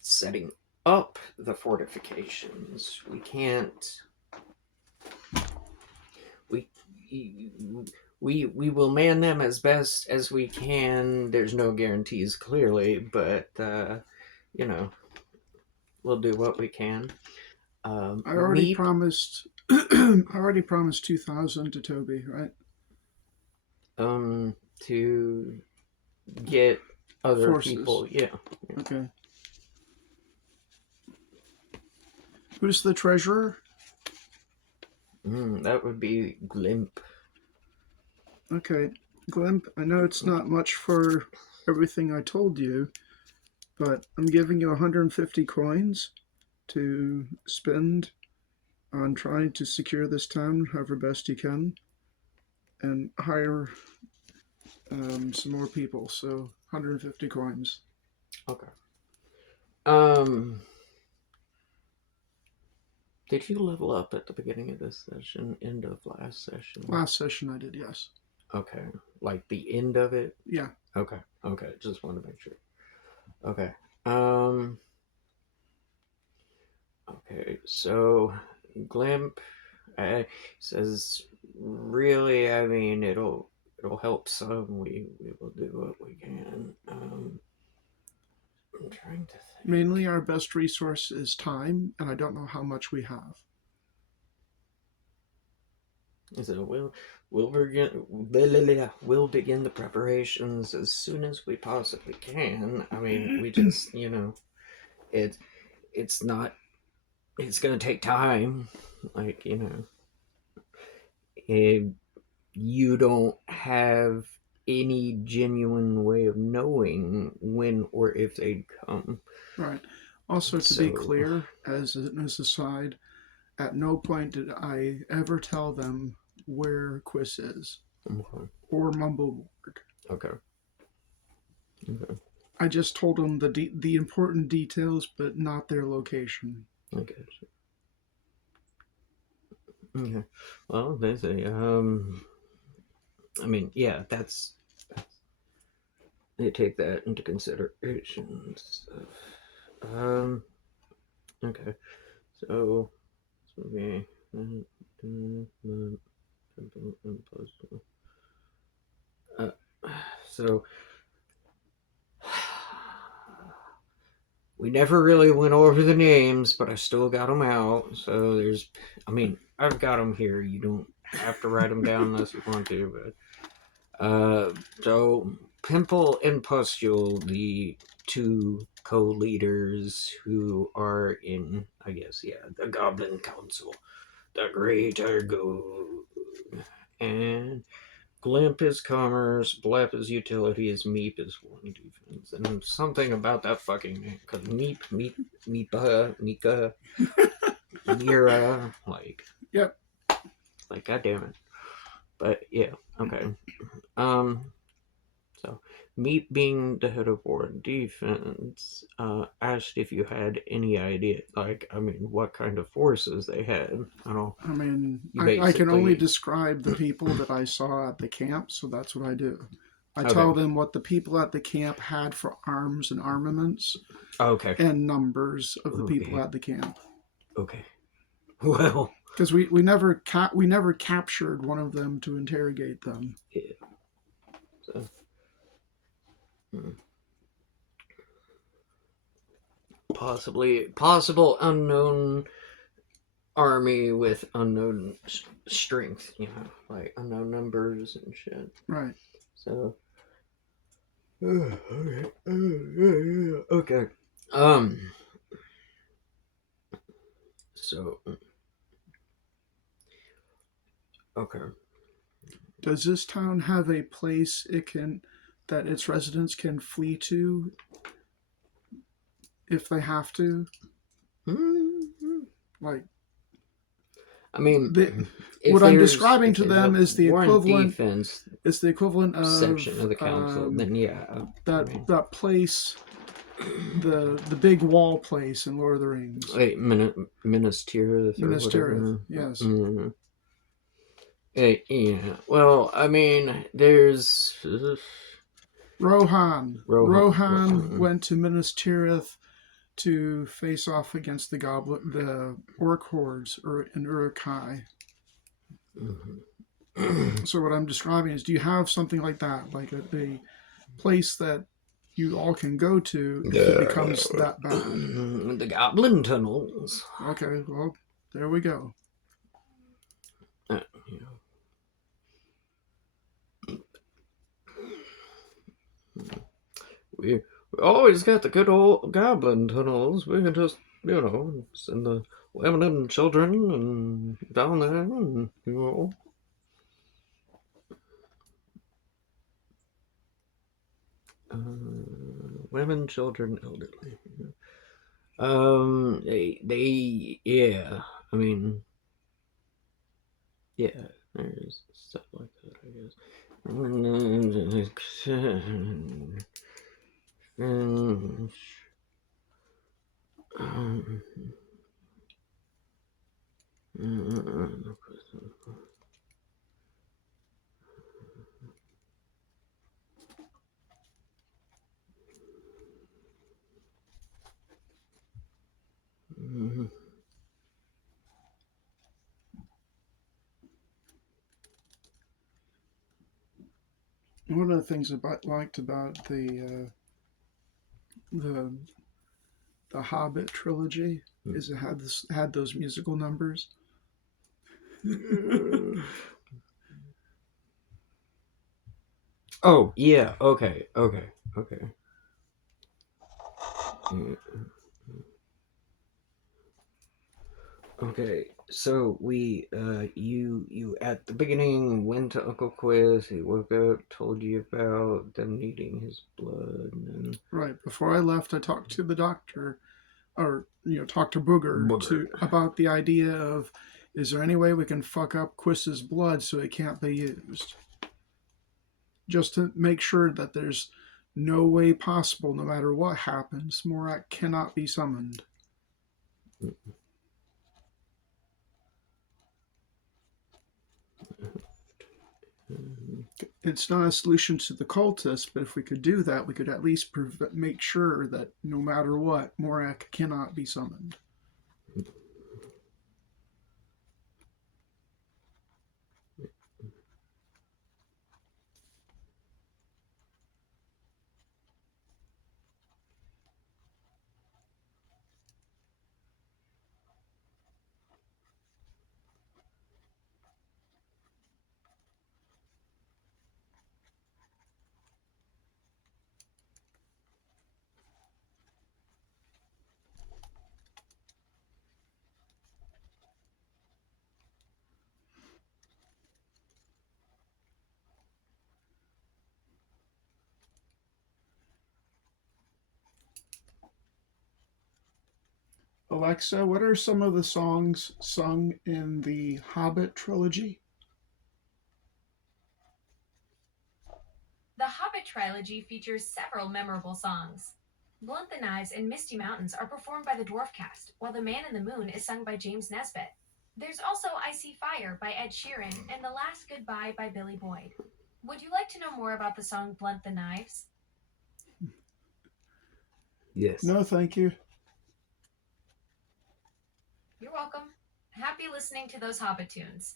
setting up the fortifications. We can't. We will man them as best as we can. There's no guarantees, clearly, but we'll do what we can. I already promised. I already promised 2,000 to Toby, right? To get other forces. People, yeah. Okay. Who's the treasurer? That would be Glimp. Okay, Glimp, I know it's not much for everything I told you, but I'm giving you 150 coins to spend on trying to secure this town however best you can, and hire some more people. So 150 coins. Okay. Did you level up at the beginning of this session? End of last session? Last session I did, yes. Okay. Like the end of it? Yeah. Okay. Just want to make sure. Okay. Okay. So Glimp says, really, I mean, it'll help some. We will do what we can. I'm trying to think. Mainly, our best resource is time, and I don't know how much we have. So we'll begin the preparations as soon as we possibly can. I mean, we just it's not. It's gonna take time. Like you don't have any genuine way of knowing when or if they'd come. Right. Also, to be clear, as an aside, at no point did I ever tell them where Quiz is. Okay. Or Mumbleboard. Okay. I just told them the important details, but not their location. Okay. Okay. Well, they say, I mean, yeah, that's they take that into consideration. Okay. So, okay. So we never really went over the names, but I still got them out. So there's, I mean, I've got them here. You don't have to write them down unless you want to. But so Pimple and Pustule, the two co-leaders who are in, I guess, yeah, the Goblin Council, the Greater Good, and Glimp is commerce, Blep is utility, is Meep is one defense, and something about that fucking name, because Meepa, Meeka, Mira, Yep. God damn it. But yeah, okay. So Meep, being the head of war and defense, asked if you had any idea, what kind of forces they had. I mean, You I can only basically describe the people that I saw at the camp, so that's what I do. I Okay. tell them what the people at the camp had for arms and armaments okay, and numbers of the people Okay. at the camp. okay. Well, Because we never captured one of them to interrogate them. yeah. So, possible unknown army with unknown strength, like unknown numbers and shit. Right. So, okay. Okay. So, okay. Does this town have a place that its residents can flee to if they have to? Like, I mean, what I'm describing to them is the equivalent. Defense It's the equivalent of section of the council. Then yeah, that place, the big wall place in Lord of the Rings. Wait, Minas Tirith. Minas Tirith, yes. Mm-hmm. Yeah. Well, I mean, there's Rohan. Rohan went to Minas Tirith to face off against the orc hordes in Uruk-hai. Mm-hmm. So what I'm describing is, do you have something like that, like a place that you all can go to if it becomes that bad? The Goblin Tunnels. Okay, well, there we go. Yeah. We always got the good old Goblin Tunnels. We can just, send the women and children and down there, and, women, children, elderly. Yeah. I mean, yeah. There's stuff like that, I guess. One of the things I liked about the Hobbit trilogy is it had those musical numbers. Oh yeah. Okay. Okay, so you at the beginning went to Uncle Quiz. He woke up, told you about them needing his blood, and Right before I left, I talked to the doctor, or talked to Booger. About the idea of, is there any way we can fuck up Quiz's blood so it can't be used? Just to make sure that there's no way possible, no matter what happens, Morak cannot be summoned. It's not a solution to the cultists, but if we could do that, we could at least make sure that no matter what, Morak cannot be summoned. Alexa, what are some of the songs sung in the Hobbit trilogy? The Hobbit trilogy features several memorable songs. Blunt the Knives and Misty Mountains are performed by the Dwarf Cast, while The Man in the Moon is sung by James Nesbitt. There's also I See Fire by Ed Sheeran and The Last Goodbye by Billy Boyd. Would you like to know more about the song Blunt the Knives? Yes. No, thank you. You're welcome. Happy listening to those Hobbit tunes.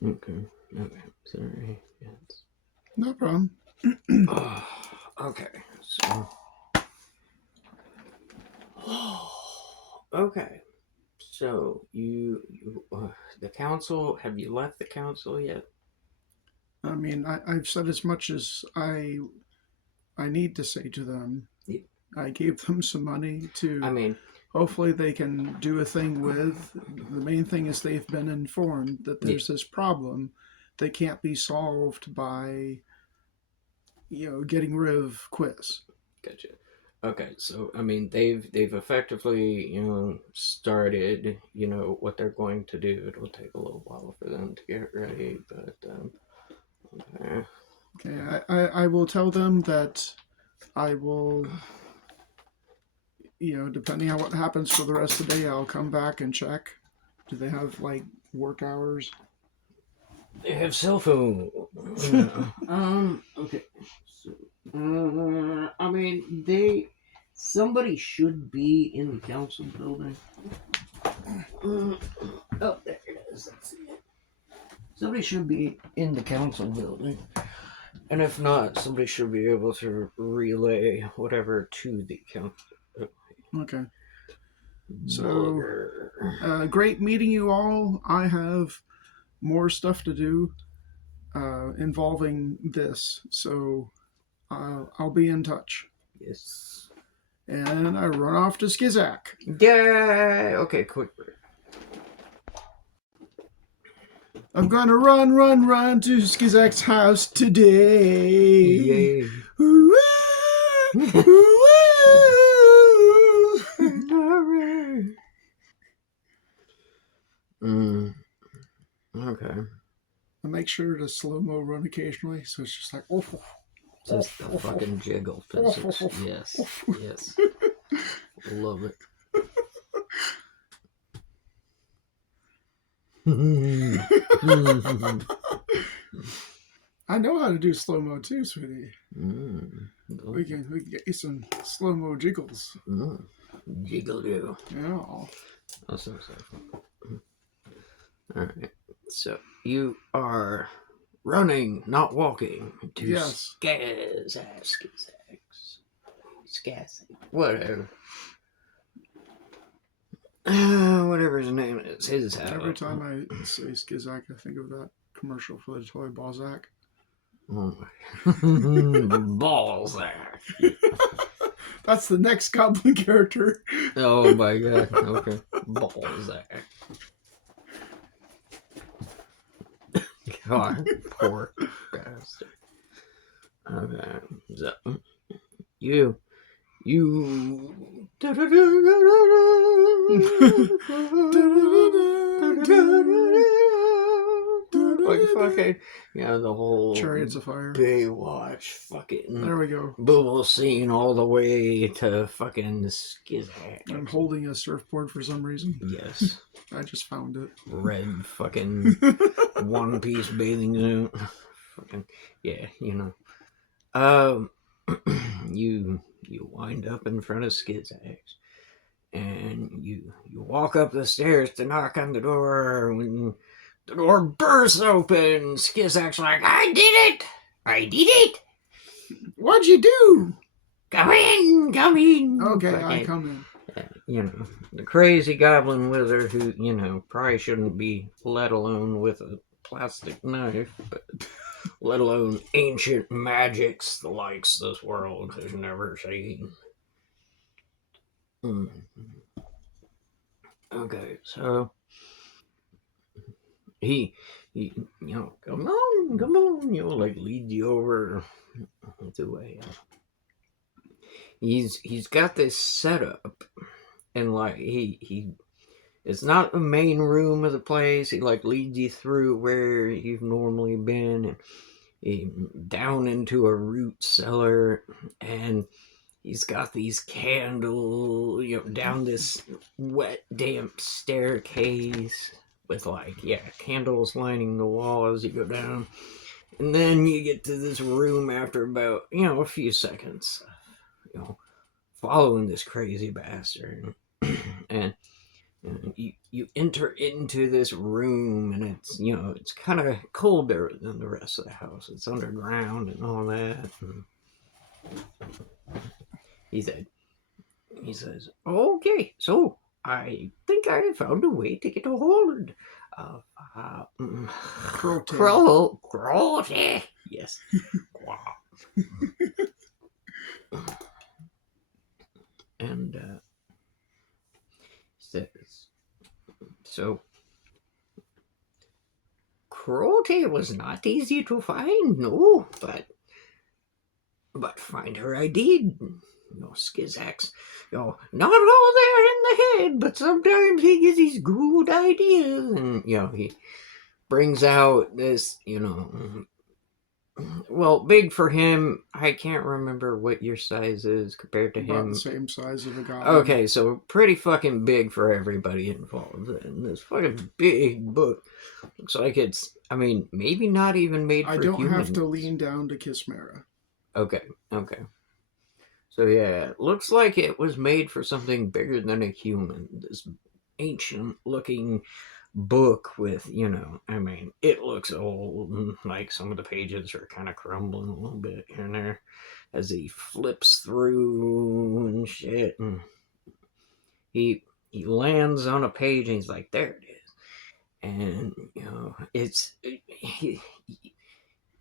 Okay. Sorry. Yes. No problem. Okay. So. Okay. So you the council. Have you left the council yet? I mean, I've said as much as I need to say to them. Yeah. I gave them some money to. I mean, hopefully they can do a thing with. The main thing is they've been informed that there's this problem that can't be solved by, getting rid of Quiz. gotcha. Okay, so I mean they've effectively started what they're going to do. It'll take a little while for them to get ready, but okay. Okay, I will tell them that I will, depending on what happens for the rest of the day, I'll come back and check. Do they have like work hours? They have cell phone. Okay. So, I mean, somebody should be in the council building. Oh, there it is. That's it. Somebody should be in the council building. And if not, somebody should be able to relay whatever to the council. Okay. So, great meeting you all. I have more stuff to do involving this. So, I'll be in touch. Yes. And I run off to Skizak. Yay! Okay, quick break. I'm gonna run to Skizak's house today. Yay. Okay. I make sure to slow-mo run occasionally, so it's just like, oh. Just the fucking jiggle physics. Yes. Yes. Love it. I know how to do slow-mo too, sweetie. We can get you some slow-mo jiggles. Jiggle do. Yeah. Awesome. Alright. So you are running, not walking, to Skazak. Whatever. Whatever his name is, his house. Every time I say Skizak, I think of that commercial for the toy Balzac. Oh my. Balzac. That's the next goblin character. Oh my god. Okay. Balzac. God, poor bastard. Okay. So, you. Like fucking, the whole Chariots of Fire. Baywatch fucking. There we go. Booble scene all the way to fucking Skizak. I'm holding a surfboard for some reason. Yes. I just found it. Red fucking one piece bathing suit. Fucking, yeah, you wind up in front of Skizak, and you walk up the stairs to knock on the door. When the door bursts open, Skizak's like, I did it! What'd you do? Come in! Okay, I come in. the crazy goblin wizard who, probably shouldn't be let alone with a plastic knife, but let alone ancient magics the likes this world has never seen. Okay, so he, come on, like lead you over the way. He's got this setup, and like he it's not the main room of the place. He like leads you through where you've normally been, and down into a root cellar, and he's got these candles, down this wet, damp staircase with candles lining the wall as you go down. And then you get to this room after about, a few seconds, following this crazy bastard. And you enter into this room, and it's kind of colder than the rest of the house. It's underground and all that. And he says, okay, so I think I found a way to get a hold of Crote. Yes. And says, so Crote was not easy to find, no, but find her I did. Skizax, not all there in the head, but sometimes he gets these good ideas, and he brings out this, well, big for him. I can't remember what your size is compared to About him. the same size of a goblin. Okay, so pretty fucking big for everybody involved. And this fucking big book looks like it's, maybe not even made for humans. I don't have to lean down to kiss Mara. Okay. So yeah, it looks like it was made for something bigger than a human. This ancient looking book with, it looks old, and like some of the pages are kind of crumbling a little bit here and there as he flips through and shit. And he lands on a page and he's like, there it is. And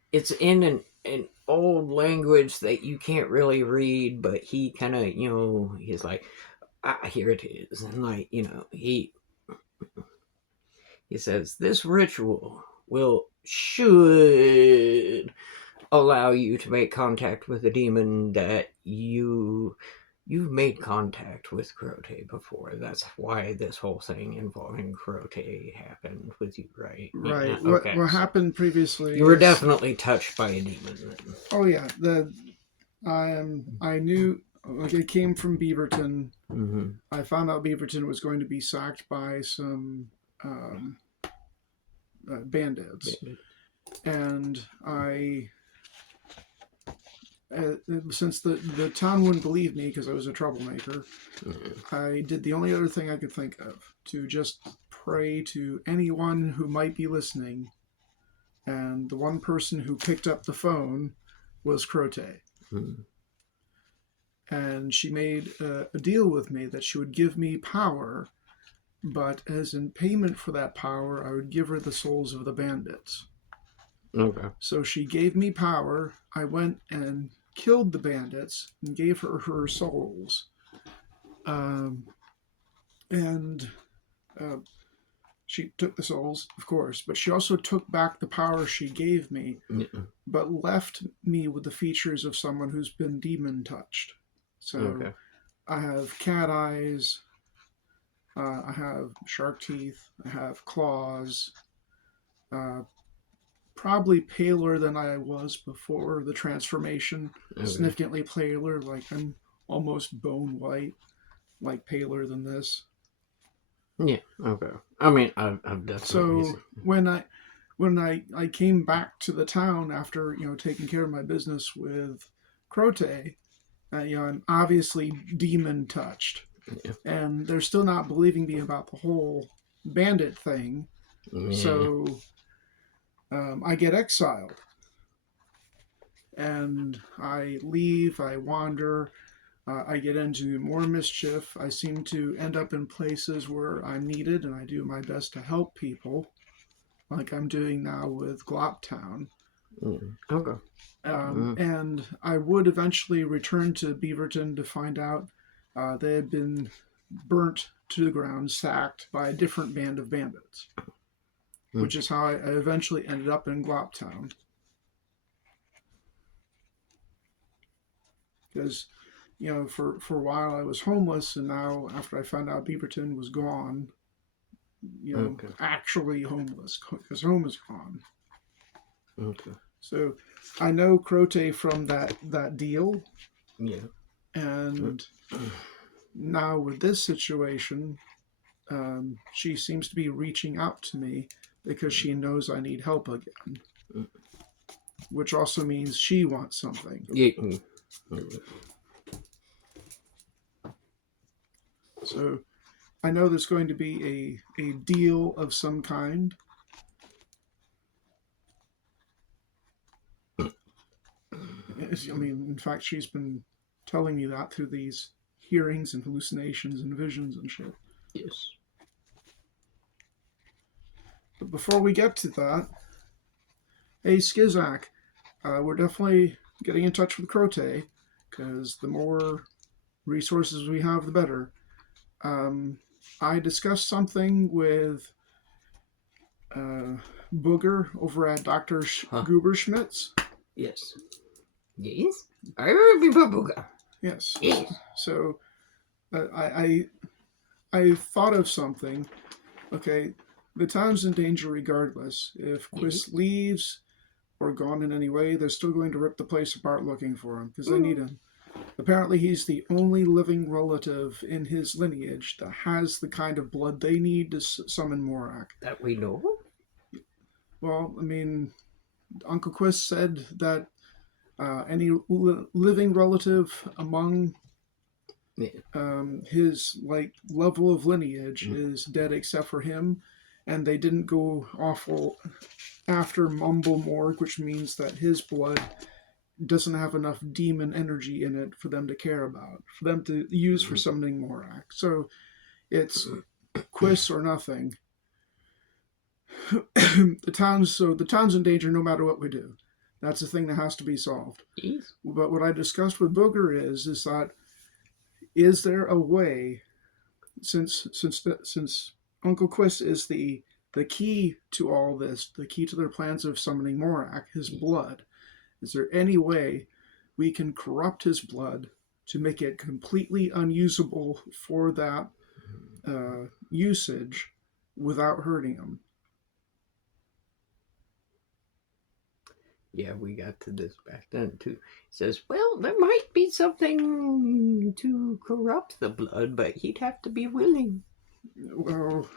it's in an old language that you can't really read, but he kind of, he's like, here it is. And he says, this ritual should allow you to make contact with a demon that you've made contact with Crote before. That's why this whole thing involving Crote happened with you, right? Right. Yeah, okay. What happened previously? You were definitely touched by a demon then. Oh yeah. I knew, like, it came from Beaverton. Mm-hmm. I found out Beaverton was going to be sacked by some bandits, and since the town wouldn't believe me because I was a troublemaker, I did the only other thing I could think of, to just pray to anyone who might be listening, and the one person who picked up the phone was Crote. And she made a deal with me that she would give me power, but as in payment for that power, I would give her the souls of the bandits. Okay. So she gave me power. I went and killed the bandits and gave her souls. She took the souls, of course, but she also took back the power she gave me, but left me with the features of someone who's been demon touched. So I have cat eyes, I have shark teeth, I have claws, probably paler than I was before the transformation, significantly paler, like I'm almost bone white, like paler than this. Yeah, okay. I've definitely... So when I came back to the town after, taking care of my business with Crote, I'm obviously demon touched. Yeah. And they're still not believing me about the whole bandit thing. Yeah. So I get exiled. And I leave, I wander. I get into more mischief. I seem to end up in places where I'm needed, and I do my best to help people, like I'm doing now with Gloptown. Okay. And I would eventually return to Beaverton to find out they had been burnt to the ground, sacked by a different band of bandits, which is how I eventually ended up in Gloptown. Because, for a while I was homeless, and now after I found out Beaverton was gone, actually homeless, because home is gone. Okay. So I know Crote from that deal. Yeah. And now with this situation, she seems to be reaching out to me because she knows I need help again. Which also means she wants something. Yeah. So I know there's going to be a deal of some kind. I mean, in fact, she's been telling me that through these hearings and hallucinations and visions and shit. Yes. But before we get to that, hey, Skizak, we're definitely getting in touch with Crote, because the more resources we have, the better. I discussed something with Booger over at Dr. Guberschmidt's. Yes. Yes? I remember Booger. Yes. Yes. So I thought of something. Okay, the town's in danger regardless. If Quist leaves or gone in any way, they're still going to rip the place apart looking for him because they need him. Apparently, he's the only living relative in his lineage that has the kind of blood they need to summon Morak. That we know? Well, I mean, Uncle Quist said that any living relative among his level of lineage is dead except for him, and they didn't go awful after Mumble Morg, which means that his blood doesn't have enough demon energy in it for them to care about, for them to use for summoning Morak. So it's Quiz or nothing. the town's in danger no matter what we do. That's a thing that has to be solved. Yes. But what I discussed with Booger is that is there a way, since Uncle Quist is the key to all this, the key to their plans of summoning Morak, his blood, is there any way we can corrupt his blood to make it completely unusable for that usage without hurting him? Yeah, we got to this back then too. He says, well, there might be something to corrupt the blood, but he'd have to be willing. Well,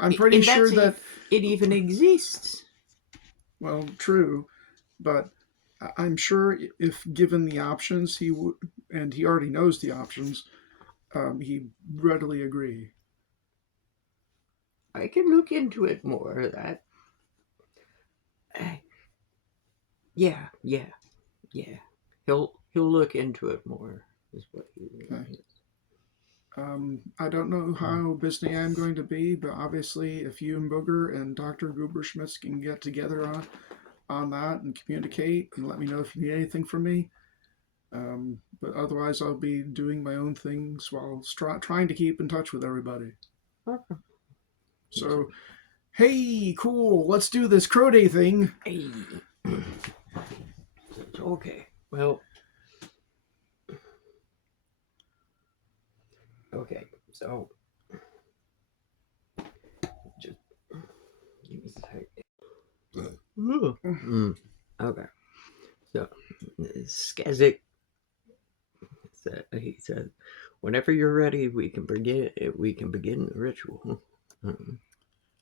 I'm pretty sure that it even exists. Well, true, but I'm sure if given the options, he would, and he already knows the options, he'd readily agree. I can look into it more. That. Yeah. He'll look into it more. Is what he. Okay. I don't know how busy I'm going to be, but obviously, if you and Booger and Dr. Guberschmitz can get together on that and communicate and let me know if you need anything from me. But otherwise, I'll be doing my own things while trying to keep in touch with everybody. Okay. So, hey, cool, let's do this Crow Day thing. Hey. Okay. Well. Okay. So. Just give me a second. Okay. So, Skazik, he said, whenever you're ready, we can begin the ritual.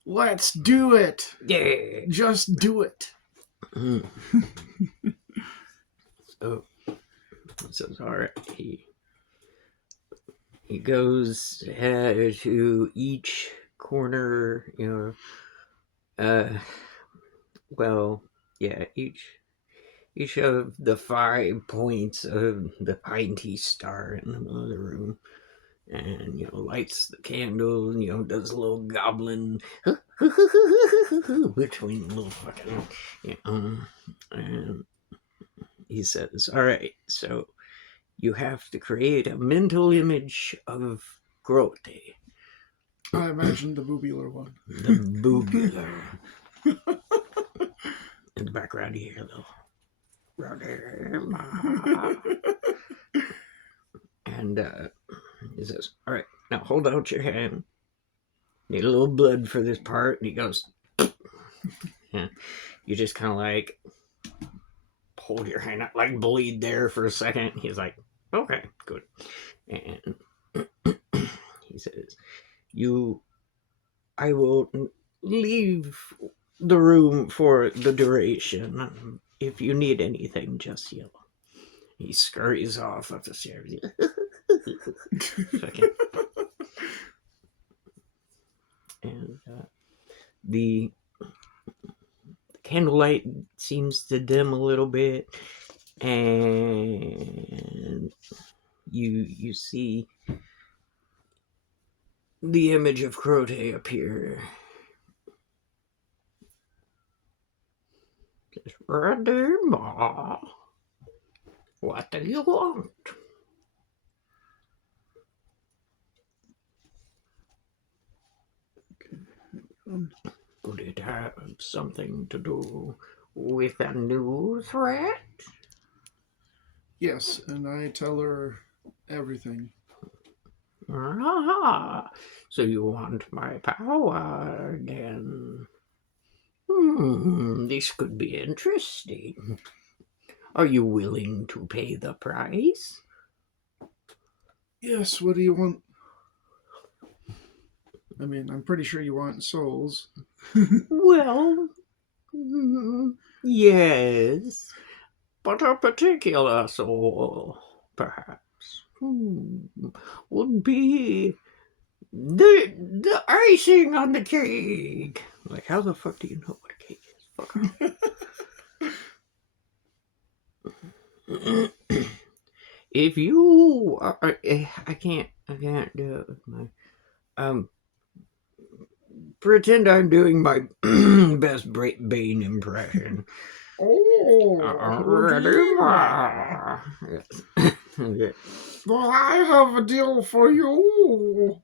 Let's do it. Yeah. Just do it. So Zara, he goes to each corner, each each of the 5 points of the pinty star in the middle of the room, and lights the candle, and does a little goblin between the little fucking, and he says, "All right, so you have to create a mental image of Grote." I imagine the boobular one. The boobular. In the background, you hear a little and he says, "All right, now hold out your hand. Need a little blood for this part." And he goes, yeah. You just kind of like hold your hand up, like bleed there for a second. He's like, "Okay, good." And he says, I will leave the room for the duration. If you need anything, just yell." He scurries off up the stairs. And the candlelight seems to dim a little bit, and you see the image of Crote appear. Says, "Redeemer, what do you want?" Could it have something to do with a new threat? Yes, and I tell her everything. Ah, so you want my power again? This could be interesting. Are you willing to pay the price? Yes, what do you want? I mean, I'm pretty sure you want souls. Well, yes, but a particular soul, perhaps, would be the icing on the cake. Like, how the fuck do you know what a cake is? Fuck off. If you are, I can't do it with my, pretend I'm doing my best Bane impression. Oh, Yes. Okay. well, I have a deal for you.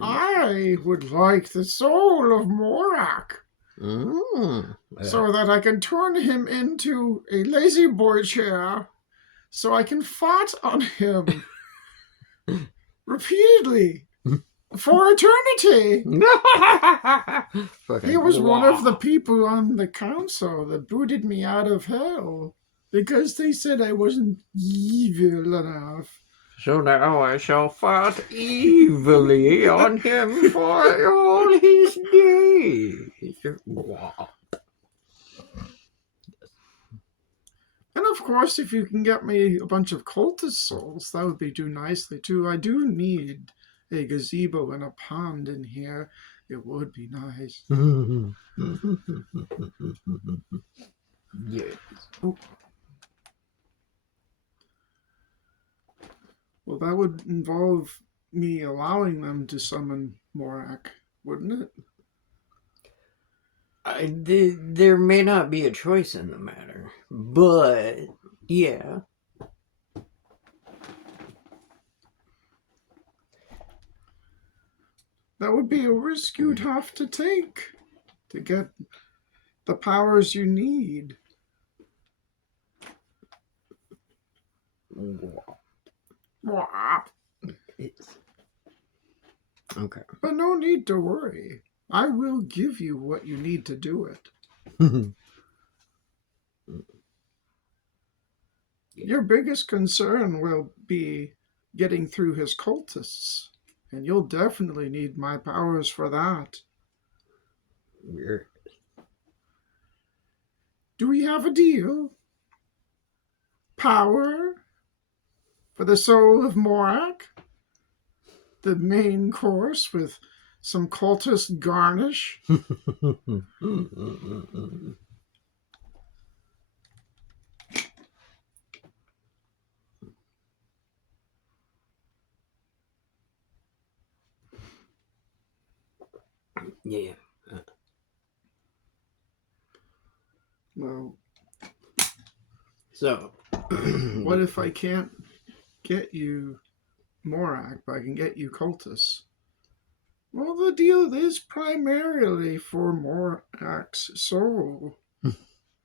I would like the soul of Morak, so that I can turn him into a lazy boy chair, so I can fart on him repeatedly for eternity. He was one of the people on the council that booted me out of hell because they said I wasn't evil enough. So now I shall fart evilly on him for all his days. And of course, if you can get me a bunch of cultist souls, that would be do nicely too. I do need a gazebo and a pond in here. It would be nice. Yes. Oh. Well, that would involve me allowing them to summon Morak, wouldn't it? There may not be a choice in the matter, but yeah. That would be a risk you'd have to take to get the powers you need. Okay. But no need to worry. I will give you what you need to do it. Your biggest concern will be getting through his cultists, and you'll definitely need my powers for that. Weird. Do we have a deal? Power for the soul of Morak? The main course with some cultist garnish? Yeah. Well, So, what if I can't get you Morak, but I can get you Cultus? Well, the deal is primarily for Morak's soul.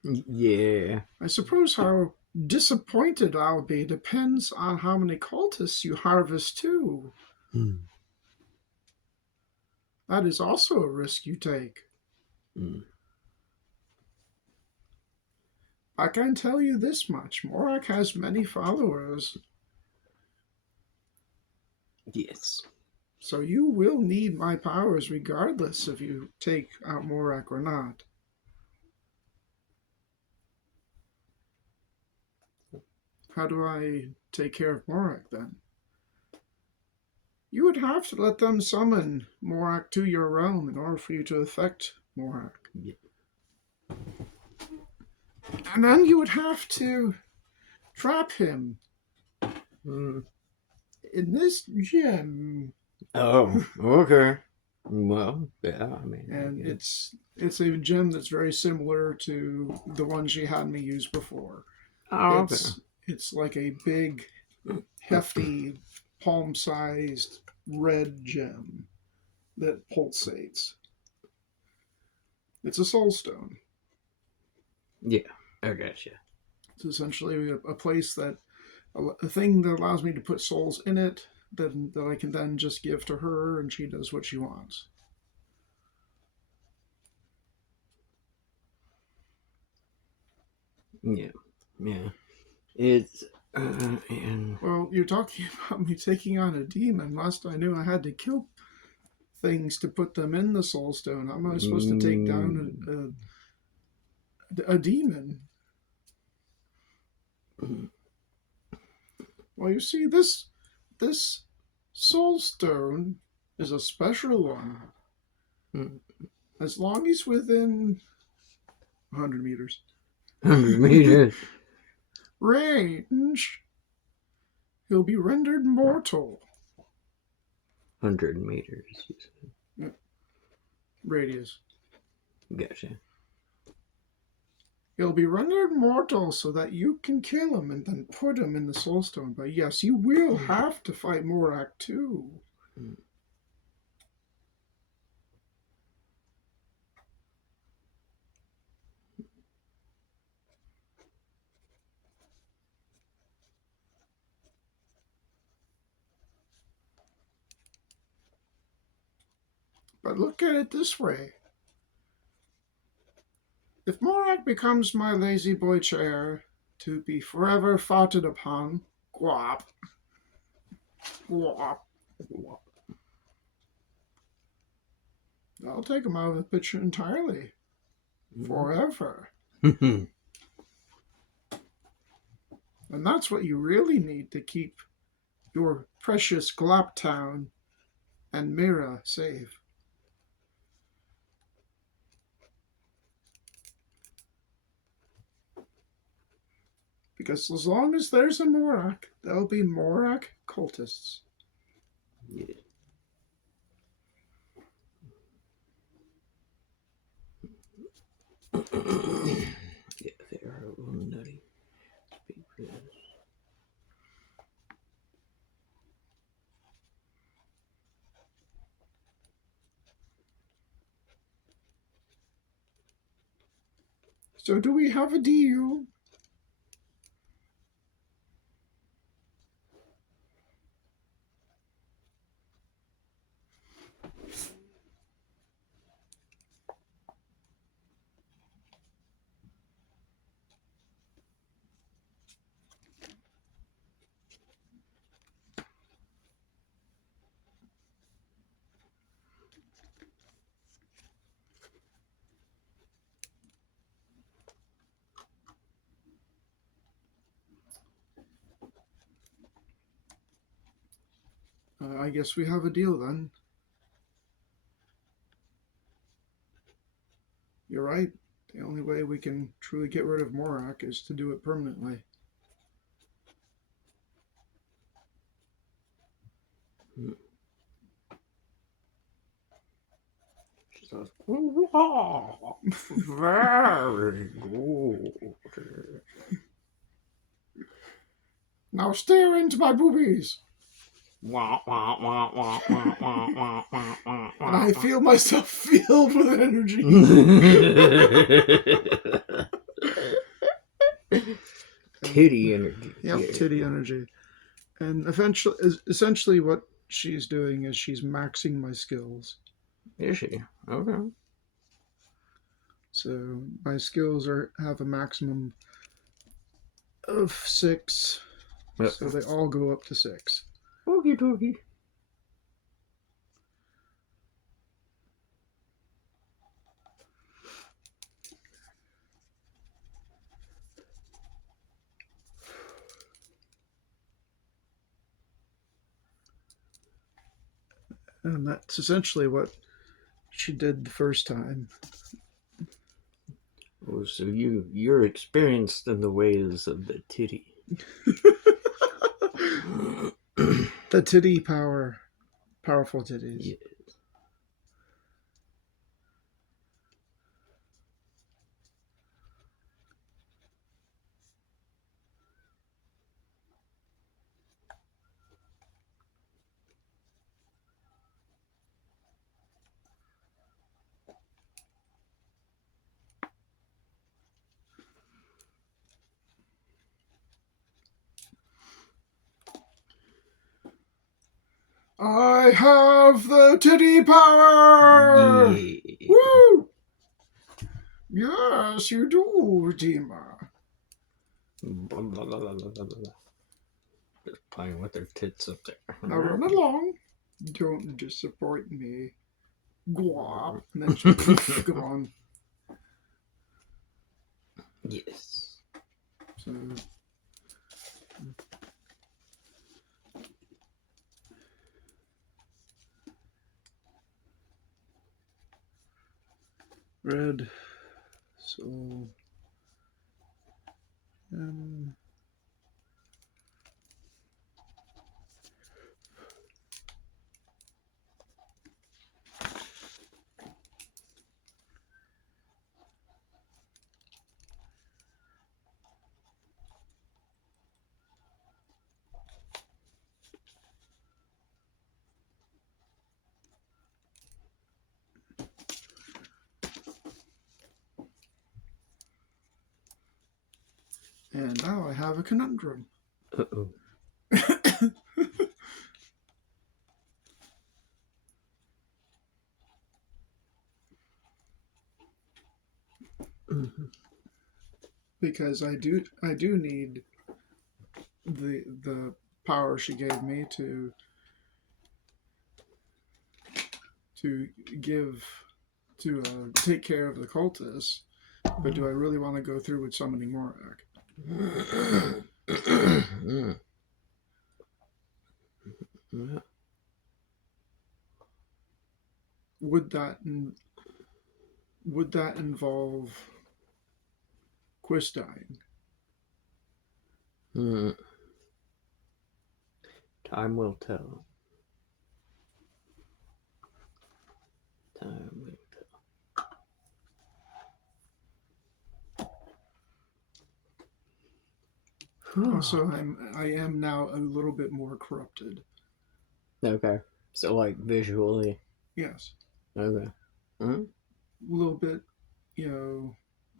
yeah. I suppose how disappointed I'll be depends on how many cultists you harvest too. That is also a risk you take. I can tell you this much. Morak has many followers. Yes. So you will need my powers regardless if you take out Morak or not. How do I take care of Morak then? You would have to let them summon Morak to your realm in order for you to affect Morak. Yeah. And then you would have to trap him in this gem. Oh, okay. Well, yeah, I mean. And it's a gem that's very similar to the one she had me use before. Oh, okay. It's like a big, hefty, palm-sized red gem that pulsates. It's a soul stone. Yeah, I gotcha. It's essentially a place that a thing that allows me to put souls in it that I can then just give to her, and she does what she wants. Yeah, yeah. It's and Well, you're talking about me taking on a demon. Last I knew, I had to kill things to put them in the soul stone. How am I supposed to take down a demon? Well, you see, this soul stone is a special one. As long as within 100 meters 100 meters. range, he'll be rendered mortal. 100 meters. Radius. Gotcha. He'll be rendered mortal so that you can kill him and then put him in the soul stone. But yes, you will have to fight Morak too. But look at it this way. If Morak becomes my lazy boy chair to be forever farted upon, guap, guap, guap, I'll take him out of the picture entirely. Forever. And that's what you really need to keep your precious Glop Town and Mira safe. Because as long as there's a Morak, there'll be Morak cultists. Yeah. Yeah, they are a little nutty. So do we have a deal? I guess we have a deal then. You're right. The only way we can truly get rid of Morak is to do it permanently. says, "Wow, very good." Now stare into my boobies. Wah, wah, wah, wah, wah, wah, wah, wah, wah, And I wah. feel myself filled with energy. Titty energy. Yep, Yeah. titty energy. And essentially what she's doing is she's maxing my skills. Is she? Okay. So my skills have a maximum of 6. So they all go up to 6. Okie dokie. And that's essentially what she did the first time. Oh, so you're experienced in the ways of the titty. The titty power. Powerful titties. Yeah. I have the titty power! Yeah. Woo! Yes, you do, Redeemer. Blah, blah, blah, blah, blah, blah, blah. Just playing with their tits up there. Now run along. Don't disappoint me. Guap. And then she go on. Yes. So, red. So, and now I have a conundrum. Uh-oh. Mm-hmm. Because I do need the power she gave me to give to take care of the cultists. But do I really want to go through with summoning Morak? Yeah. Would that involve Quist dying? Time will tell. Time will tell. Also, I am now a little bit more corrupted. Okay. So, like, visually. Yes. Okay. A little bit,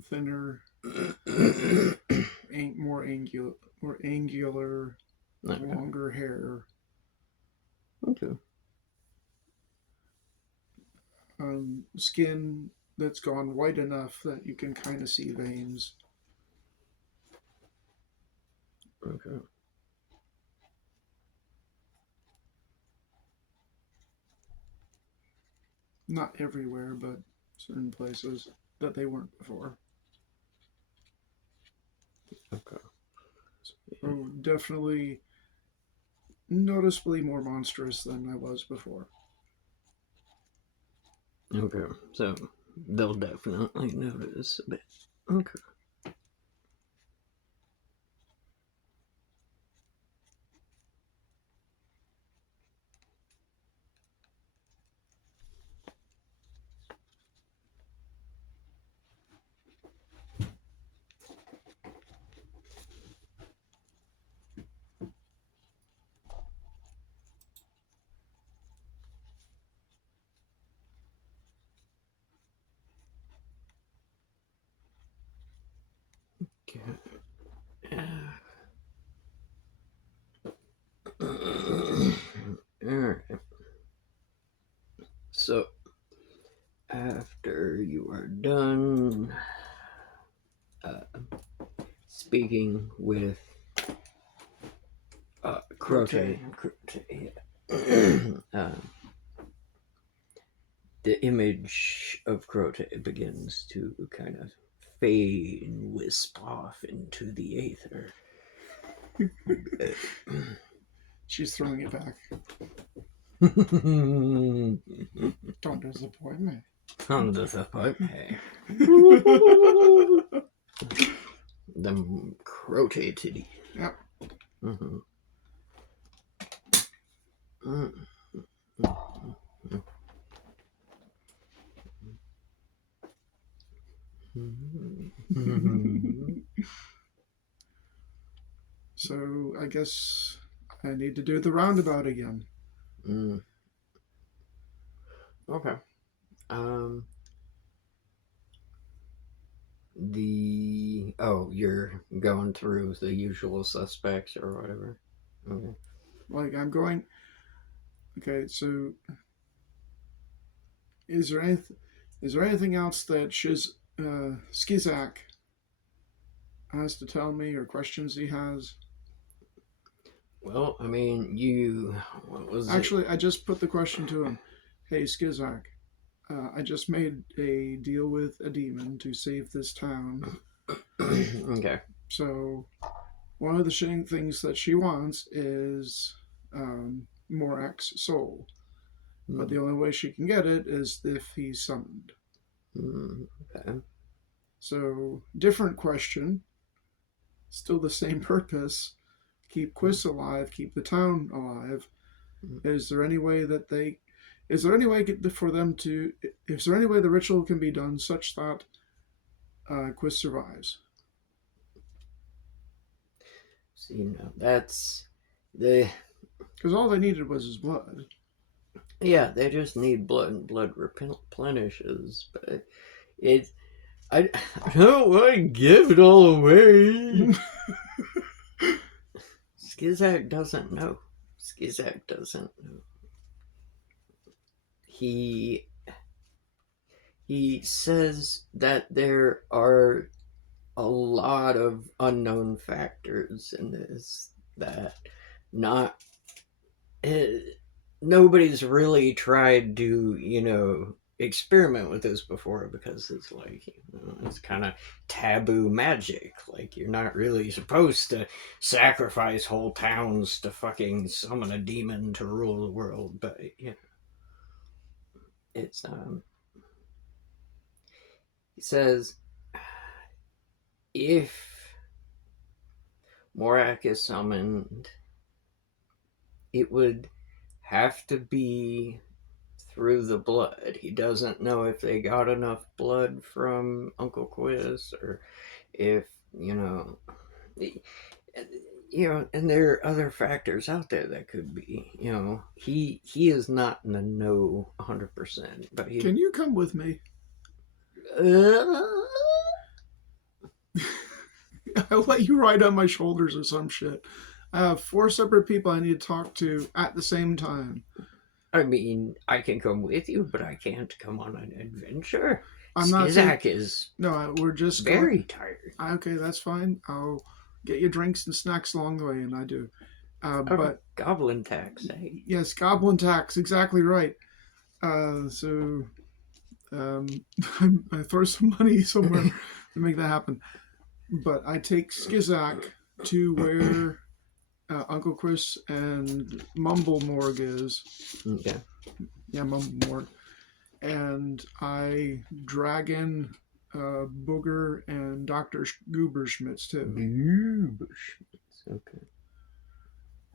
thinner, more angular, Okay. longer hair. Okay. Skin that's gone white enough that you can kind of see veins. Okay. Not everywhere, but certain places that they weren't before. Okay. So definitely noticeably more monstrous than I was before. Okay. So they'll definitely notice a bit. Okay. Alright. So, after you are done speaking with Crote, the image of Crote begins to kind of fade and wisp off into the aether. She's throwing it back. Don't disappoint me. Don't disappoint me. The Crote titty. Yep. Mm-hmm. So I guess I need to do the roundabout again. Okay. You're going through the usual suspects or whatever. Okay. Like I'm going. Okay, so is there anything else that Skizak has to tell me, or questions he has? Well, I mean, what was Actually, I just put the question to him. Hey, Skizak, I just made a deal with a demon to save this town. Okay. So, one of the things that she wants is Morak's soul. But the only way she can get it is if he's summoned. Okay. So, different question. Still the same purpose. Keep Quiz alive, keep the town alive. Is there any way the ritual can be done such that Quiz survives? So, that's the... Because all they needed was his blood. Yeah, they just need blood, and blood replenishes, but I don't want to give it all away. Skizak doesn't know. He says that there are a lot of unknown factors in this, that nobody's really tried to, experiment with this before, because it's like, it's kind of taboo magic. Like, you're not really supposed to sacrifice whole towns to fucking summon a demon to rule the world, but it's he says if Morak is summoned, it would have to be through the blood. He doesn't know if they got enough blood from Uncle Quiz, or if, and there are other factors out there that could be, he is not in the know 100%, but Can you come with me? I'll let you ride on my shoulders or some shit. I have 4 separate people I need to talk to at the same time. I mean, I can come with you, but I can't come on an adventure. Skizak is we're just very tired. Okay, that's fine. I'll get you drinks and snacks along the way, and I do. But goblin tax, eh? Yes, goblin tax, exactly right. I throw some money somewhere to make that happen. But I take Skizak to where Uncle Chris and Mumblemorg is. Okay. Yeah, Mumblemorg. And I drag in Booger and Dr. Gooberschmitz too. Gooberschmitz, okay.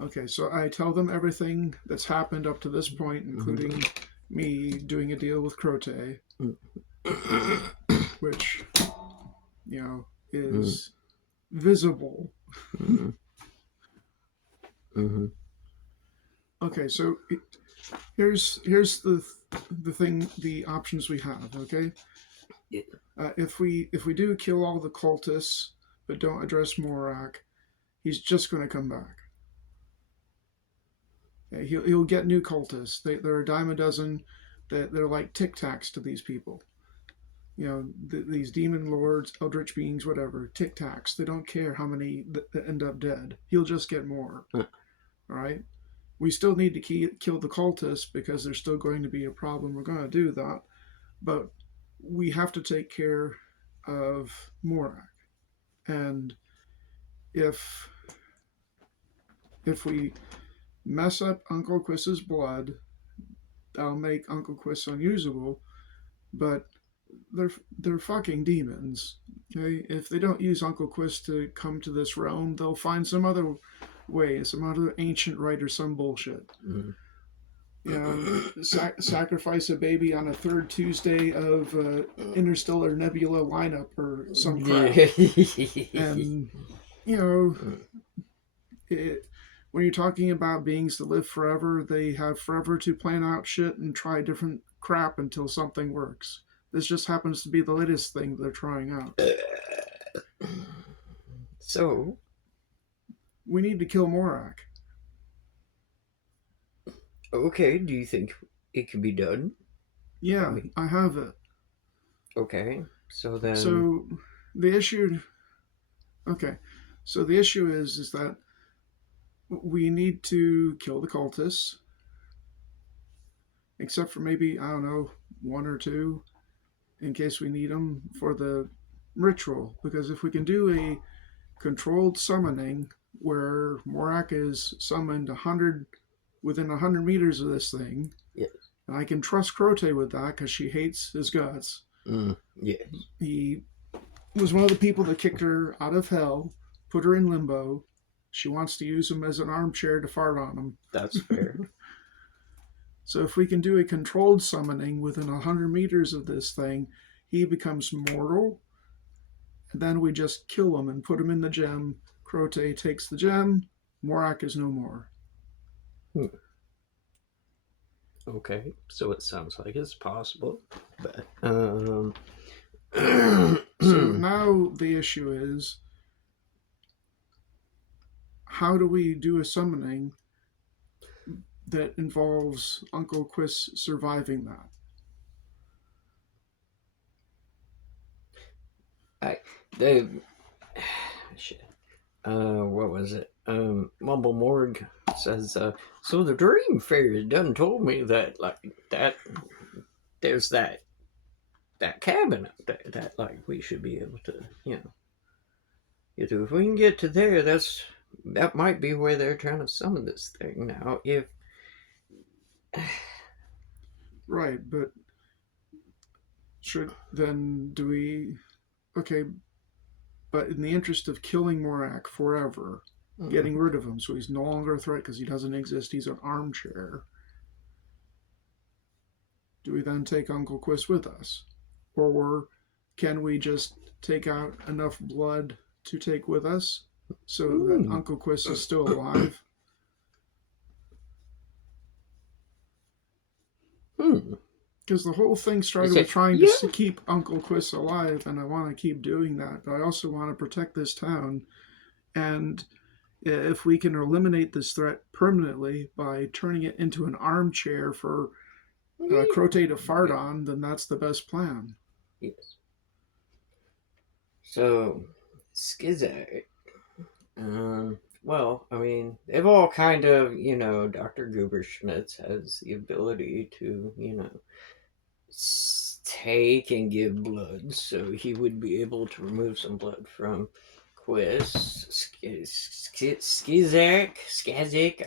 Okay, so I tell them everything that's happened up to this point, including me doing a deal with Crote, which, is visible. Okay, so here's the thing, the options we have. Okay, if we do kill all the cultists, but don't address Morak, he's just going to come back. He'll get new cultists. There are a dime a dozen that they're like tic tacs to these people. These demon lords, eldritch beings, whatever, tic tacs. They don't care how many that end up dead. He'll just get more. All right? We still need to kill the cultists because there's still going to be a problem. We're going to do that. But we have to take care of Morak. And if we mess up Uncle Quist's blood, that'll make Uncle Quist unusable. But they're fucking demons. Okay? If they don't use Uncle Quist to come to this realm, they'll find some other way, some other ancient rite or some bullshit. Sacrifice a baby on a third Tuesday of Interstellar Nebula lineup or some crap. And when you're talking about beings that live forever, they have forever to plan out shit and try different crap until something works. This just happens to be the latest thing they're trying out. So we need to kill Morak. Okay, do you think it can be done? Yeah, I have it. Okay, so then... So the issue is that we need to kill the cultists. Except for maybe, I don't know, one or two, in case we need them for the ritual. Because if we can do a controlled summoning where Morak is summoned within 100 meters of this thing, yes. And I can trust Crote with that because she hates his guts. Yes. He was one of the people that kicked her out of hell, put her in limbo. She wants to use him as an armchair to fart on him. That's fair. So if we can do a controlled summoning within 100 meters of this thing, he becomes mortal. And then we just kill him and put him in the gem. Crote takes the gem. Morak is no more. Okay, so it sounds like it's possible. But so now the issue is, how do we do a summoning that involves Uncle Quist surviving that? What was it? Mumble Morg says, so the Dream Fairy done told me that there's that cabin up there that we should be able to, get to. If we can get to there, that might be where they're trying to summon this thing. Now, if right, but but in the interest of killing Morak forever, getting rid of him so he's no longer a threat because he doesn't exist, he's an armchair, do we then take Uncle Quist with us? Or can we just take out enough blood to take with us so that Uncle Quist is still alive? Because the whole thing started with trying to keep Uncle Quist alive, and I want to keep doing that, but I also want to protect this town. And if we can eliminate this threat permanently by turning it into an armchair for Crote to fart on, then that's the best plan. Yes. So, Skizak. Well, I mean, they've all kind of, Dr. Gooberschmitz has the ability to, take and give blood, so he would be able to remove some blood from Quist. Skizak.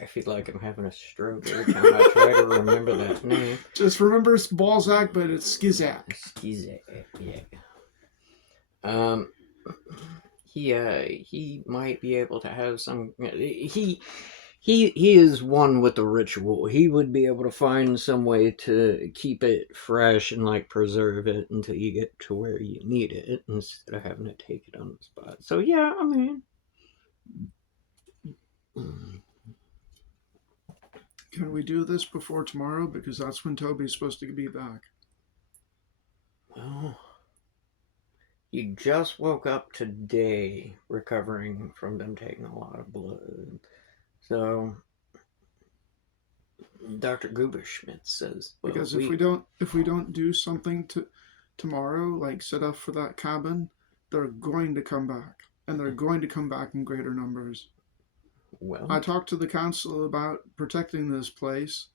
I feel like I'm having a stroke every time I try to remember that name. Just remember Balzac, but it's Skizak. Skizak, yeah. He might be able to have some. He is one with the ritual. He would be able to find some way to keep it fresh and preserve it until you get to where you need it instead of having to take it on the spot. So yeah, I mean, can we do this before tomorrow? Because that's when Toby's supposed to be back. Well, He just woke up today, recovering from them taking a lot of blood. So, Dr. Guberschmidt says, well, Because if we don't do something tomorrow, like set up for that cabin, they're going to come back, and they're going to come back in greater numbers. Well, I talked to the council about protecting this place,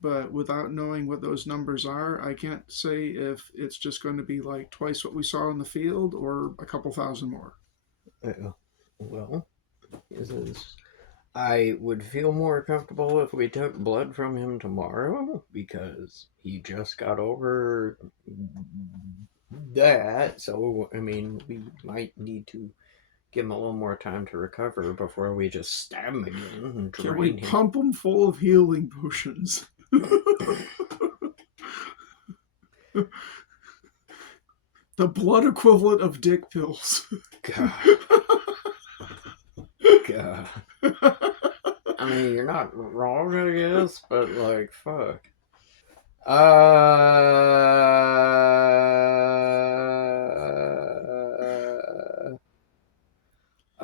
but without knowing what those numbers are, I can't say if it's just going to be like twice what we saw in the field or a couple thousand more. Well, he says, I would feel more comfortable if we took blood from him tomorrow because he just got over that. So, I mean, we might need to give him a little more time to recover before we just stab him again and Can we drain him. pump him full of healing potions? The blood equivalent of dick pills. God. God. I mean, you're not wrong, I guess, but like, fuck. I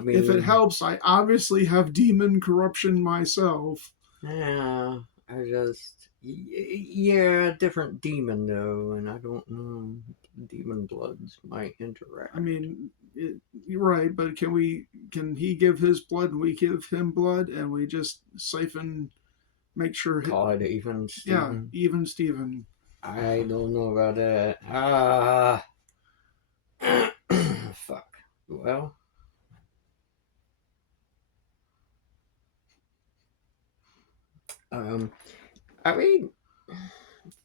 mean, if it helps, I obviously have demon corruption myself. Yeah, yeah, different demon though, and I don't know. Demon bloods might interact. I mean, you're right, but can he give his blood and we give him blood and we just siphon, make sure. Call it even Steven. Yeah, even Steven. I don't know about that. Fuck. Well. I mean,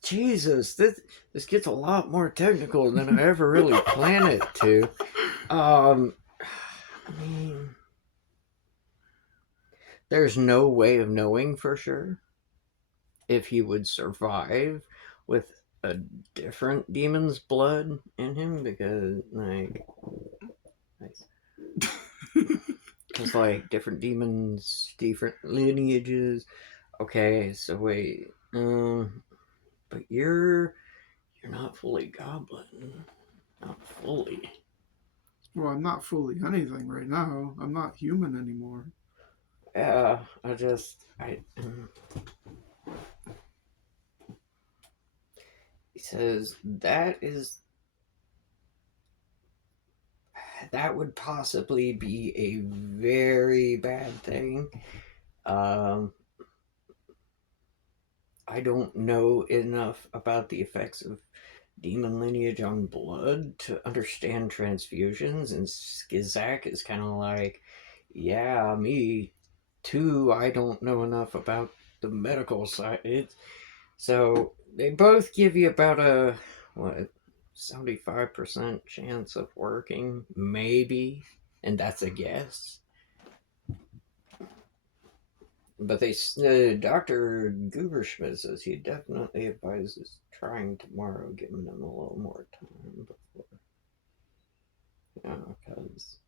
Jesus, this gets a lot more technical than I ever really planned it to. I mean, there's no way of knowing for sure if he would survive with a different demon's blood in him because, like, because like different demons, different lineages. Okay, so wait, but you're not fully goblin, not fully. Well, I'm not fully anything right now. I'm not human anymore. Yeah, he says that would possibly be a very bad thing. I don't know enough about the effects of demon lineage on blood to understand transfusions, and Skizak is kind of like, yeah, me too. I don't know enough about the medical side. So they both give you about a 75% chance of working, maybe, and that's a guess. But Dr. Guberschmidt says he definitely advises trying tomorrow, giving them a little more time before. Because.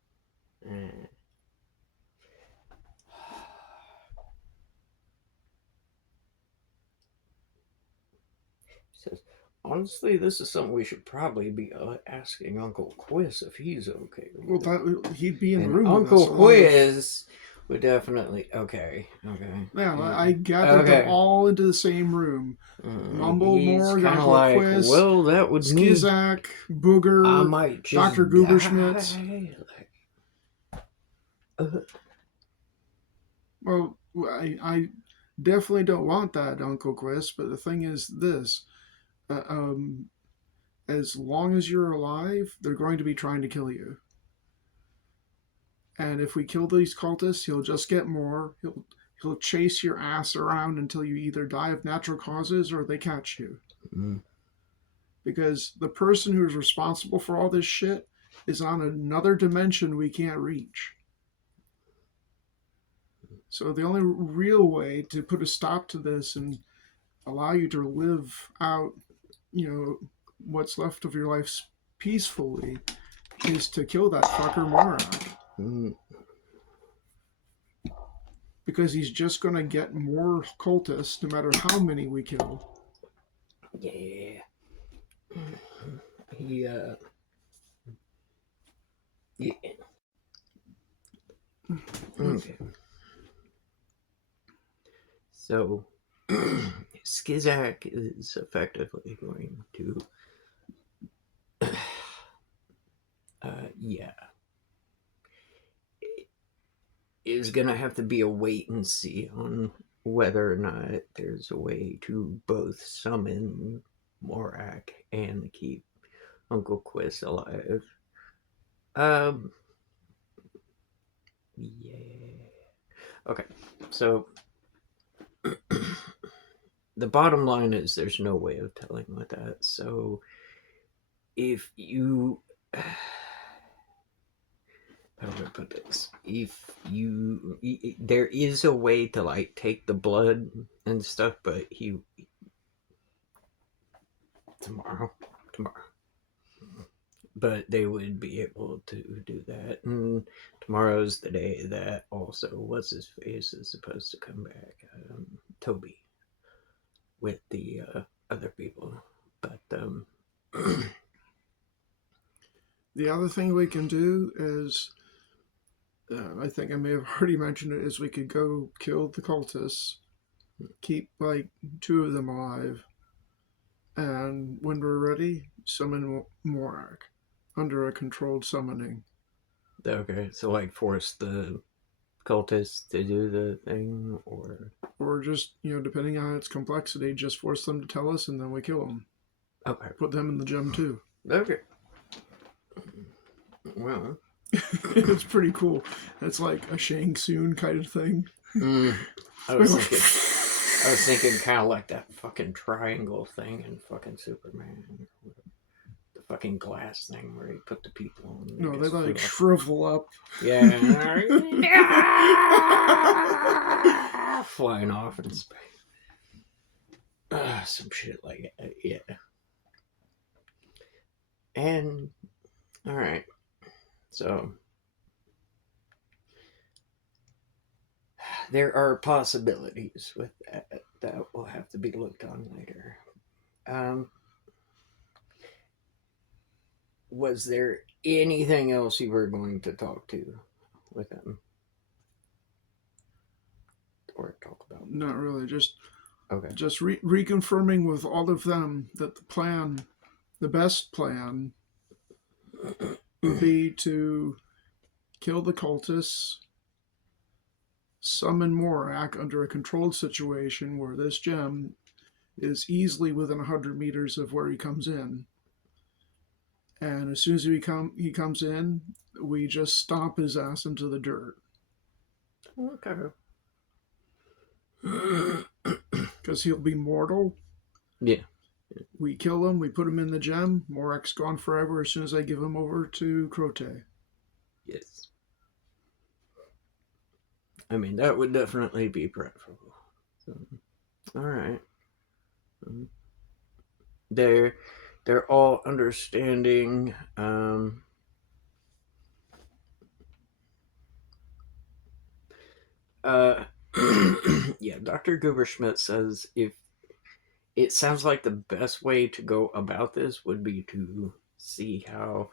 He says, honestly, this is something we should probably be asking Uncle Quiz if he's okay with it. He'd be in the room Uncle with us. Quiz would definitely... Okay. Yeah, I gathered them all into the same room. Mumblemore, Uncle like, Quiz, well, that would Skizak, Booger, Dr. Guberschmidt. Well, I definitely don't want that, Uncle Quiz, but the thing is this. As long as you're alive, they're going to be trying to kill you. And if we kill these cultists, he'll just get more. He'll chase your ass around until you either die of natural causes or they catch you. Mm. Because the person who's responsible for all this shit is on another dimension we can't reach. So the only real way to put a stop to this and allow you to live out, what's left of your life peacefully is to kill that fucker Morak. Mm. Because he's just going to get more cultists no matter how many we kill. Yeah. So, Skizak is effectively going to, yeah, is going to have to be a wait and see on whether or not there's a way to both summon Morak and keep Uncle Quiz alive. Yeah. Okay, so the bottom line is there's no way of telling with that. So if you, how do I put this? If you, there is a way to like take the blood and stuff, but tomorrow, but they would be able to do that. And tomorrow's the day that also what's his face is supposed to come back, Toby, with the other people. But the other thing we can do is, I think I may have already mentioned it, is we could go kill the cultists, keep like 2 of them alive, and when we're ready, summon Morak under a controlled summoning. Okay, so like force the cultists to do the thing, or just, depending on its complexity, just force them to tell us and then we kill them. Okay. Put them in the gem too. Okay. Well, it's pretty cool. It's like a Shang Tsung kind of thing. I was thinking kind of like that fucking triangle thing in fucking Superman. The fucking glass thing where he put the people on. No, they like shrivel up. Yeah. Flying off in space. Some shit like that, yeah. And, alright. So, there are possibilities with that will have to be looked on later. Was there anything else you were going to talk to with them? Or talk about? Not really, just okay. Just reconfirming with all of them that the best plan would be to kill the cultists, summon Morak under a controlled situation where this gem is easily within 100 meters of where he comes in. And as soon as he comes in, we just stomp his ass into the dirt. Okay. Because he'll be mortal. Yeah. We kill him, we put him in the gem, Morak's gone forever as soon as I give him over to Crote. Yes. I mean, that would definitely be preferable. So, alright. They're all understanding. Yeah, Dr. Gooberschmidt says if it sounds like the best way to go about this would be to see how,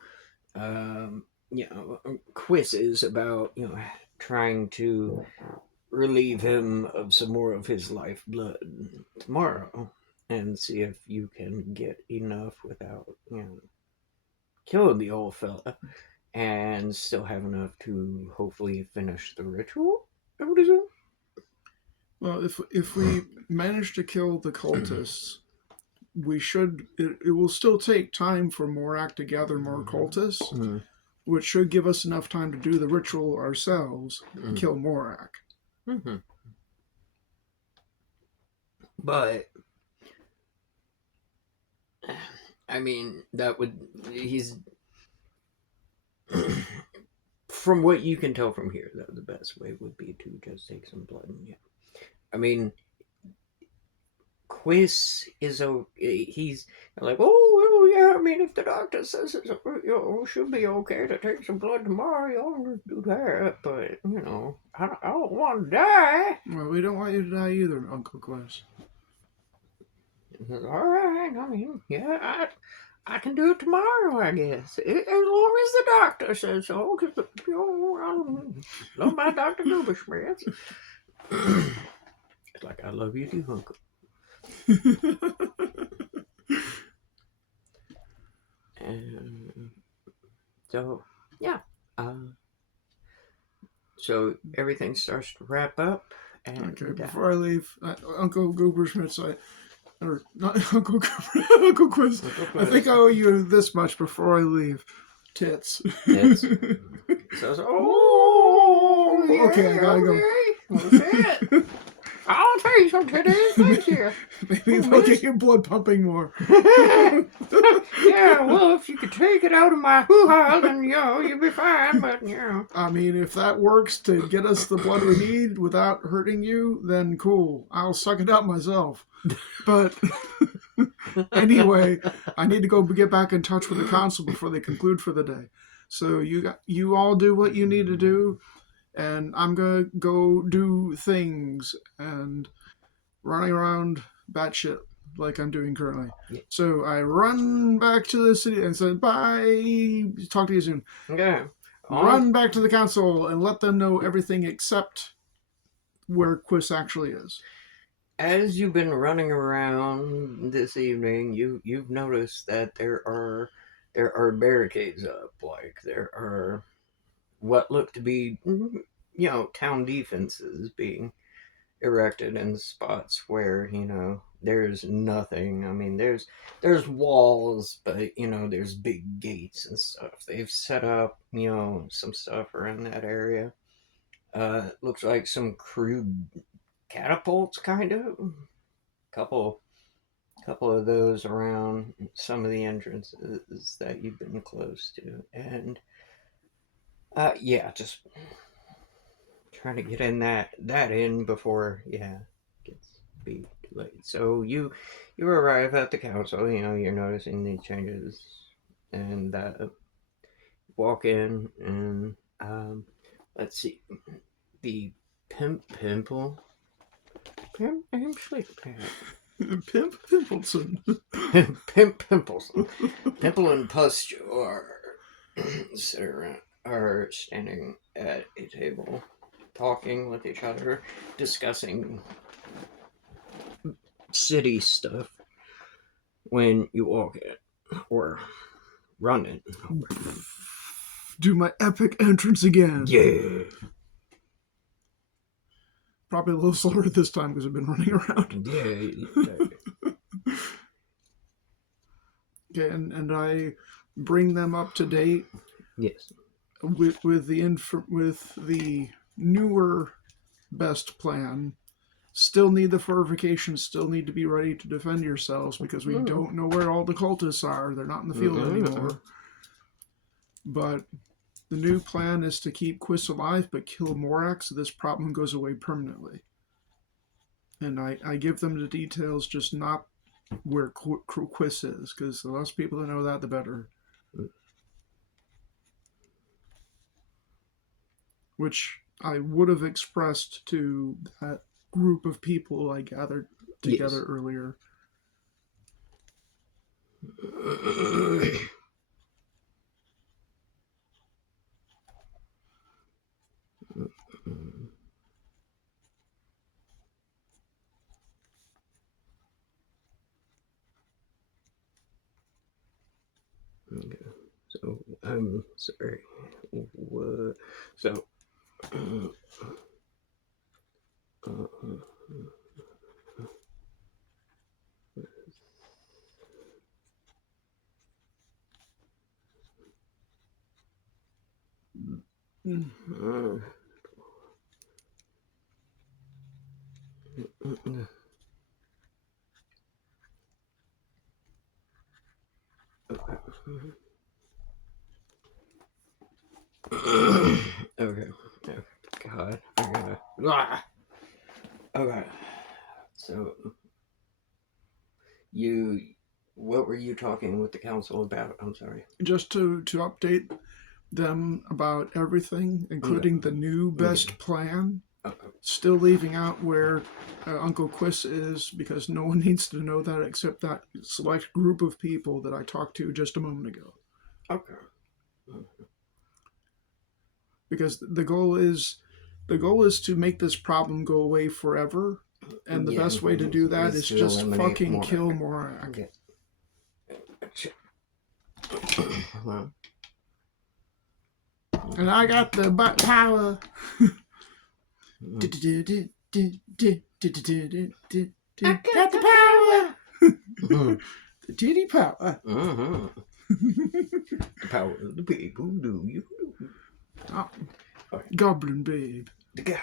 Quiz is about, trying to relieve him of some more of his lifeblood tomorrow and see if you can get enough without, killing the old fella and still have enough to hopefully finish the ritual. What is it? Well, if we manage to kill the cultists, we should. It will still take time for Morak to gather more cultists, which should give us enough time to do the ritual ourselves and kill Morak. But I mean, he's from what you can tell from here, that the best way would be to just take some blood and I mean, Quiz is he's like, oh yeah, I mean, if the doctor says it should be okay to take some blood tomorrow, y'all do that, but I don't want to die. Well, we don't want you to die either, Uncle Quiz. All right, I mean, yeah, I can do it tomorrow, I guess, as long as the doctor says so, because I love my Dr. Gooberschmidt. act like I love you too, Uncle. And so, yeah. So everything starts to wrap up. And, Okay, before I leave, Uncle Goober Schmitz, or not Uncle Goober, Uncle Quiz. I think I owe you this much before I leave. Tits. Tits. So, oh, yeah, okay, I gotta go. Well, shit. I'll tell you some titties. Thank you. Maybe they'll get your blood pumping more. Yeah, well, if you could take it out of my hoo-ha, then, you'll be fine, but, I mean, if that works to get us the blood we need without hurting you, then cool. I'll suck it out myself. But anyway, I need to go get back in touch with the council before they conclude for the day. So you all do what you need to do, and I'm gonna go do things and running around batshit like I'm doing currently. Yeah. So I run back to the city and say bye. Talk to you soon. Okay. Run back to the council and let them know everything except where Quiz actually is. As you've been running around this evening, you've noticed that there are barricades up. Like there are what look to be town defenses being erected in spots where there's nothing. I mean, there's walls, but there's big gates and stuff. They've set up some stuff around that area. Looks like some crude catapults, kind of. Couple of those around some of the entrances that you've been close to, and just trying to get in that in before gets be late. So you arrive at the council. You're noticing the changes, and walk in, and let's see, the pimple. Pimp Pimpleton. Pimp Pimpleson. Pimple and Pustu are standing at a table, talking with each other, discussing city stuff. When you walk in, or run in. Do my epic entrance again. Yeah. Probably a little slower this time because I've been running around. Yeah. Okay, and I bring them up to date. Yes. With the newer best plan. Still need the fortifications. Still need to be ready to defend yourselves because we don't know where all the cultists are. They're not in the field anymore. But the new plan is to keep Quiz alive but kill Morak so this problem goes away permanently. And I give them the details, just not where Quiz is, because the less people that know that, the better. Which I would have expressed to that group of people I gathered together earlier. Okay. So I'm sorry. What? So. Okay. God. Okay. So, what were you talking with the council about? I'm sorry. Just to update them about everything, including the new best plan. Still leaving out where Uncle Quiz is, because no one needs to know that except that select group of people that I talked to just a moment ago. Okay. Because the goal is to make this problem go away forever, And the Yeah, best way to do that is to just eliminate fucking Morak. kill Morak. Okay. Well, And I got the power. I got the power. The titty power. the power of the people do you. Oh, Goblin babe. The guy.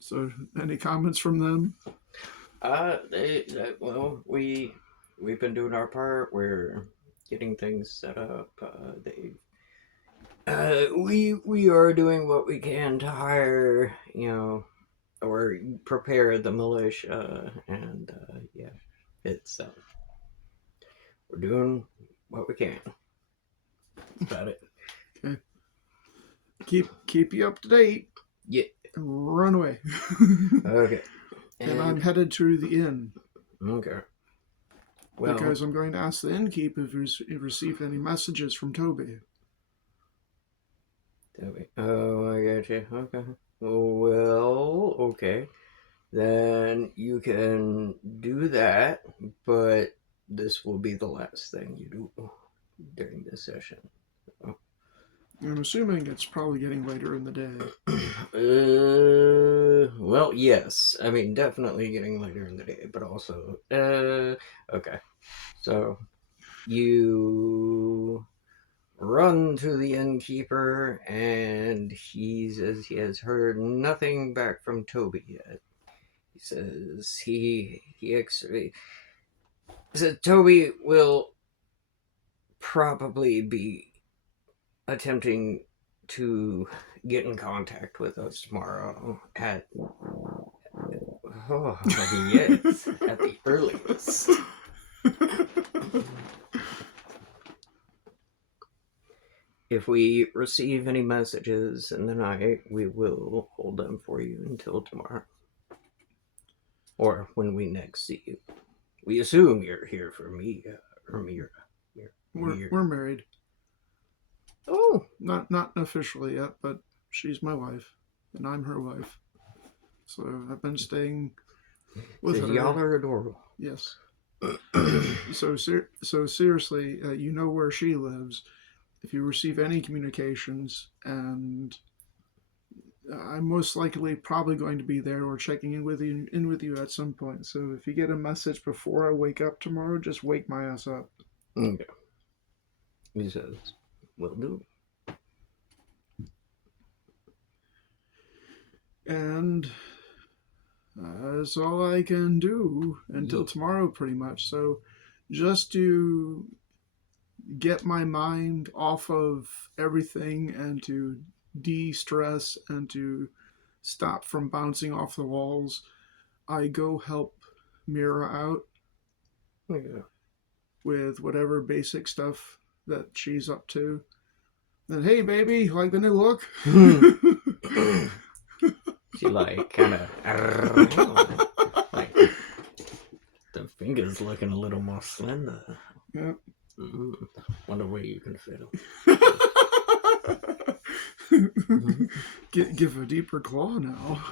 So, any comments from them? Well, we've been doing our part. We're getting things set up. We are doing what we can to hire, or prepare the militia, and yeah, it's we're doing what we can. That's about it. Okay. Keep you up to date. Yeah. Run away. Okay. And I'm headed to the inn. Okay. Well, Because I'm going to ask the innkeep if he's received any messages from Toby. Oh, I got you. Okay. Well, okay. Then you can do that, but this will be the last thing you do during this session. I'm assuming it's probably getting later in the day. Well, yes. I mean, definitely getting later in the day, but also, okay. So, you run to the innkeeper, and he says he has heard nothing back from Toby yet. He says he actually said Toby will probably be attempting to get in contact with us tomorrow at yes, at the earliest. If we receive any messages in the night, we will hold them for you until tomorrow. Or when we next see you. We assume you're here for Meeka or Mira. We're married. Oh, Not officially yet, but she's my wife, and I'm her wife. So I've been staying with her. Y'all are adorable. Yes. So seriously, you know where she lives. If you receive any communications, and I'm most likely probably going to be there or checking in with you at some point. So if you get a message before I wake up tomorrow, just wake my ass up. Okay. He says, "Will do." And that's all I can do until tomorrow, pretty much. So just to get my mind off of everything and to de-stress and to stop from bouncing off the walls, I go help Mira out with whatever basic stuff that she's up to. And hey, baby, like the new look? She kind of like the fingers looking a little more slender. Yep. Wonder where you can fit them. Give a deeper claw now.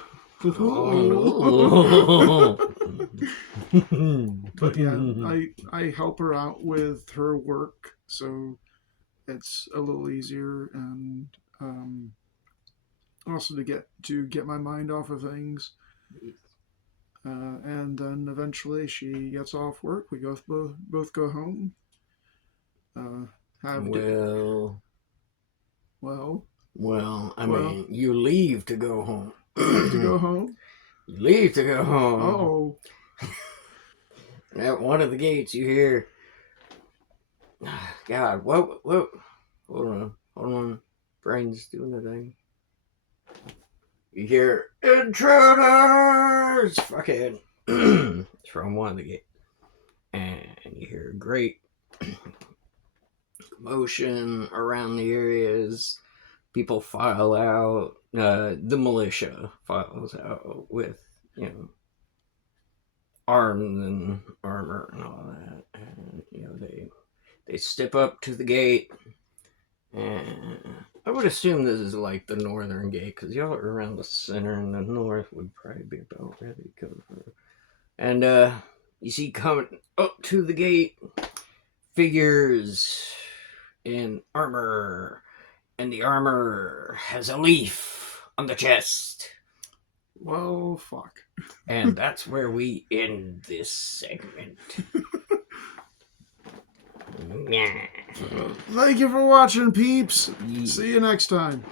But yeah, I help her out with her work, so it's a little easier, and also to get my mind off of things. And then eventually she gets off work. We both go home. Well, I mean, you leave to go home. To go home? You leave to go home. Oh. At one of the gates, you hear, God, what? Hold on. Brain's doing the thing. You hear, intruders! Fucking. It's from one of the gates. And you hear great commotion around the areas. People file out. The militia files out with, arms and armor and all that. And, they step up to the gate. And, I would assume this is like the northern gate, because y'all are around the center, and the north would probably be about ready to go. And you see coming up to the gate figures in armor, and the armor has a leaf on the chest. Well, fuck. And that's where we end this segment. Thank you for watching, peeps. See you next time.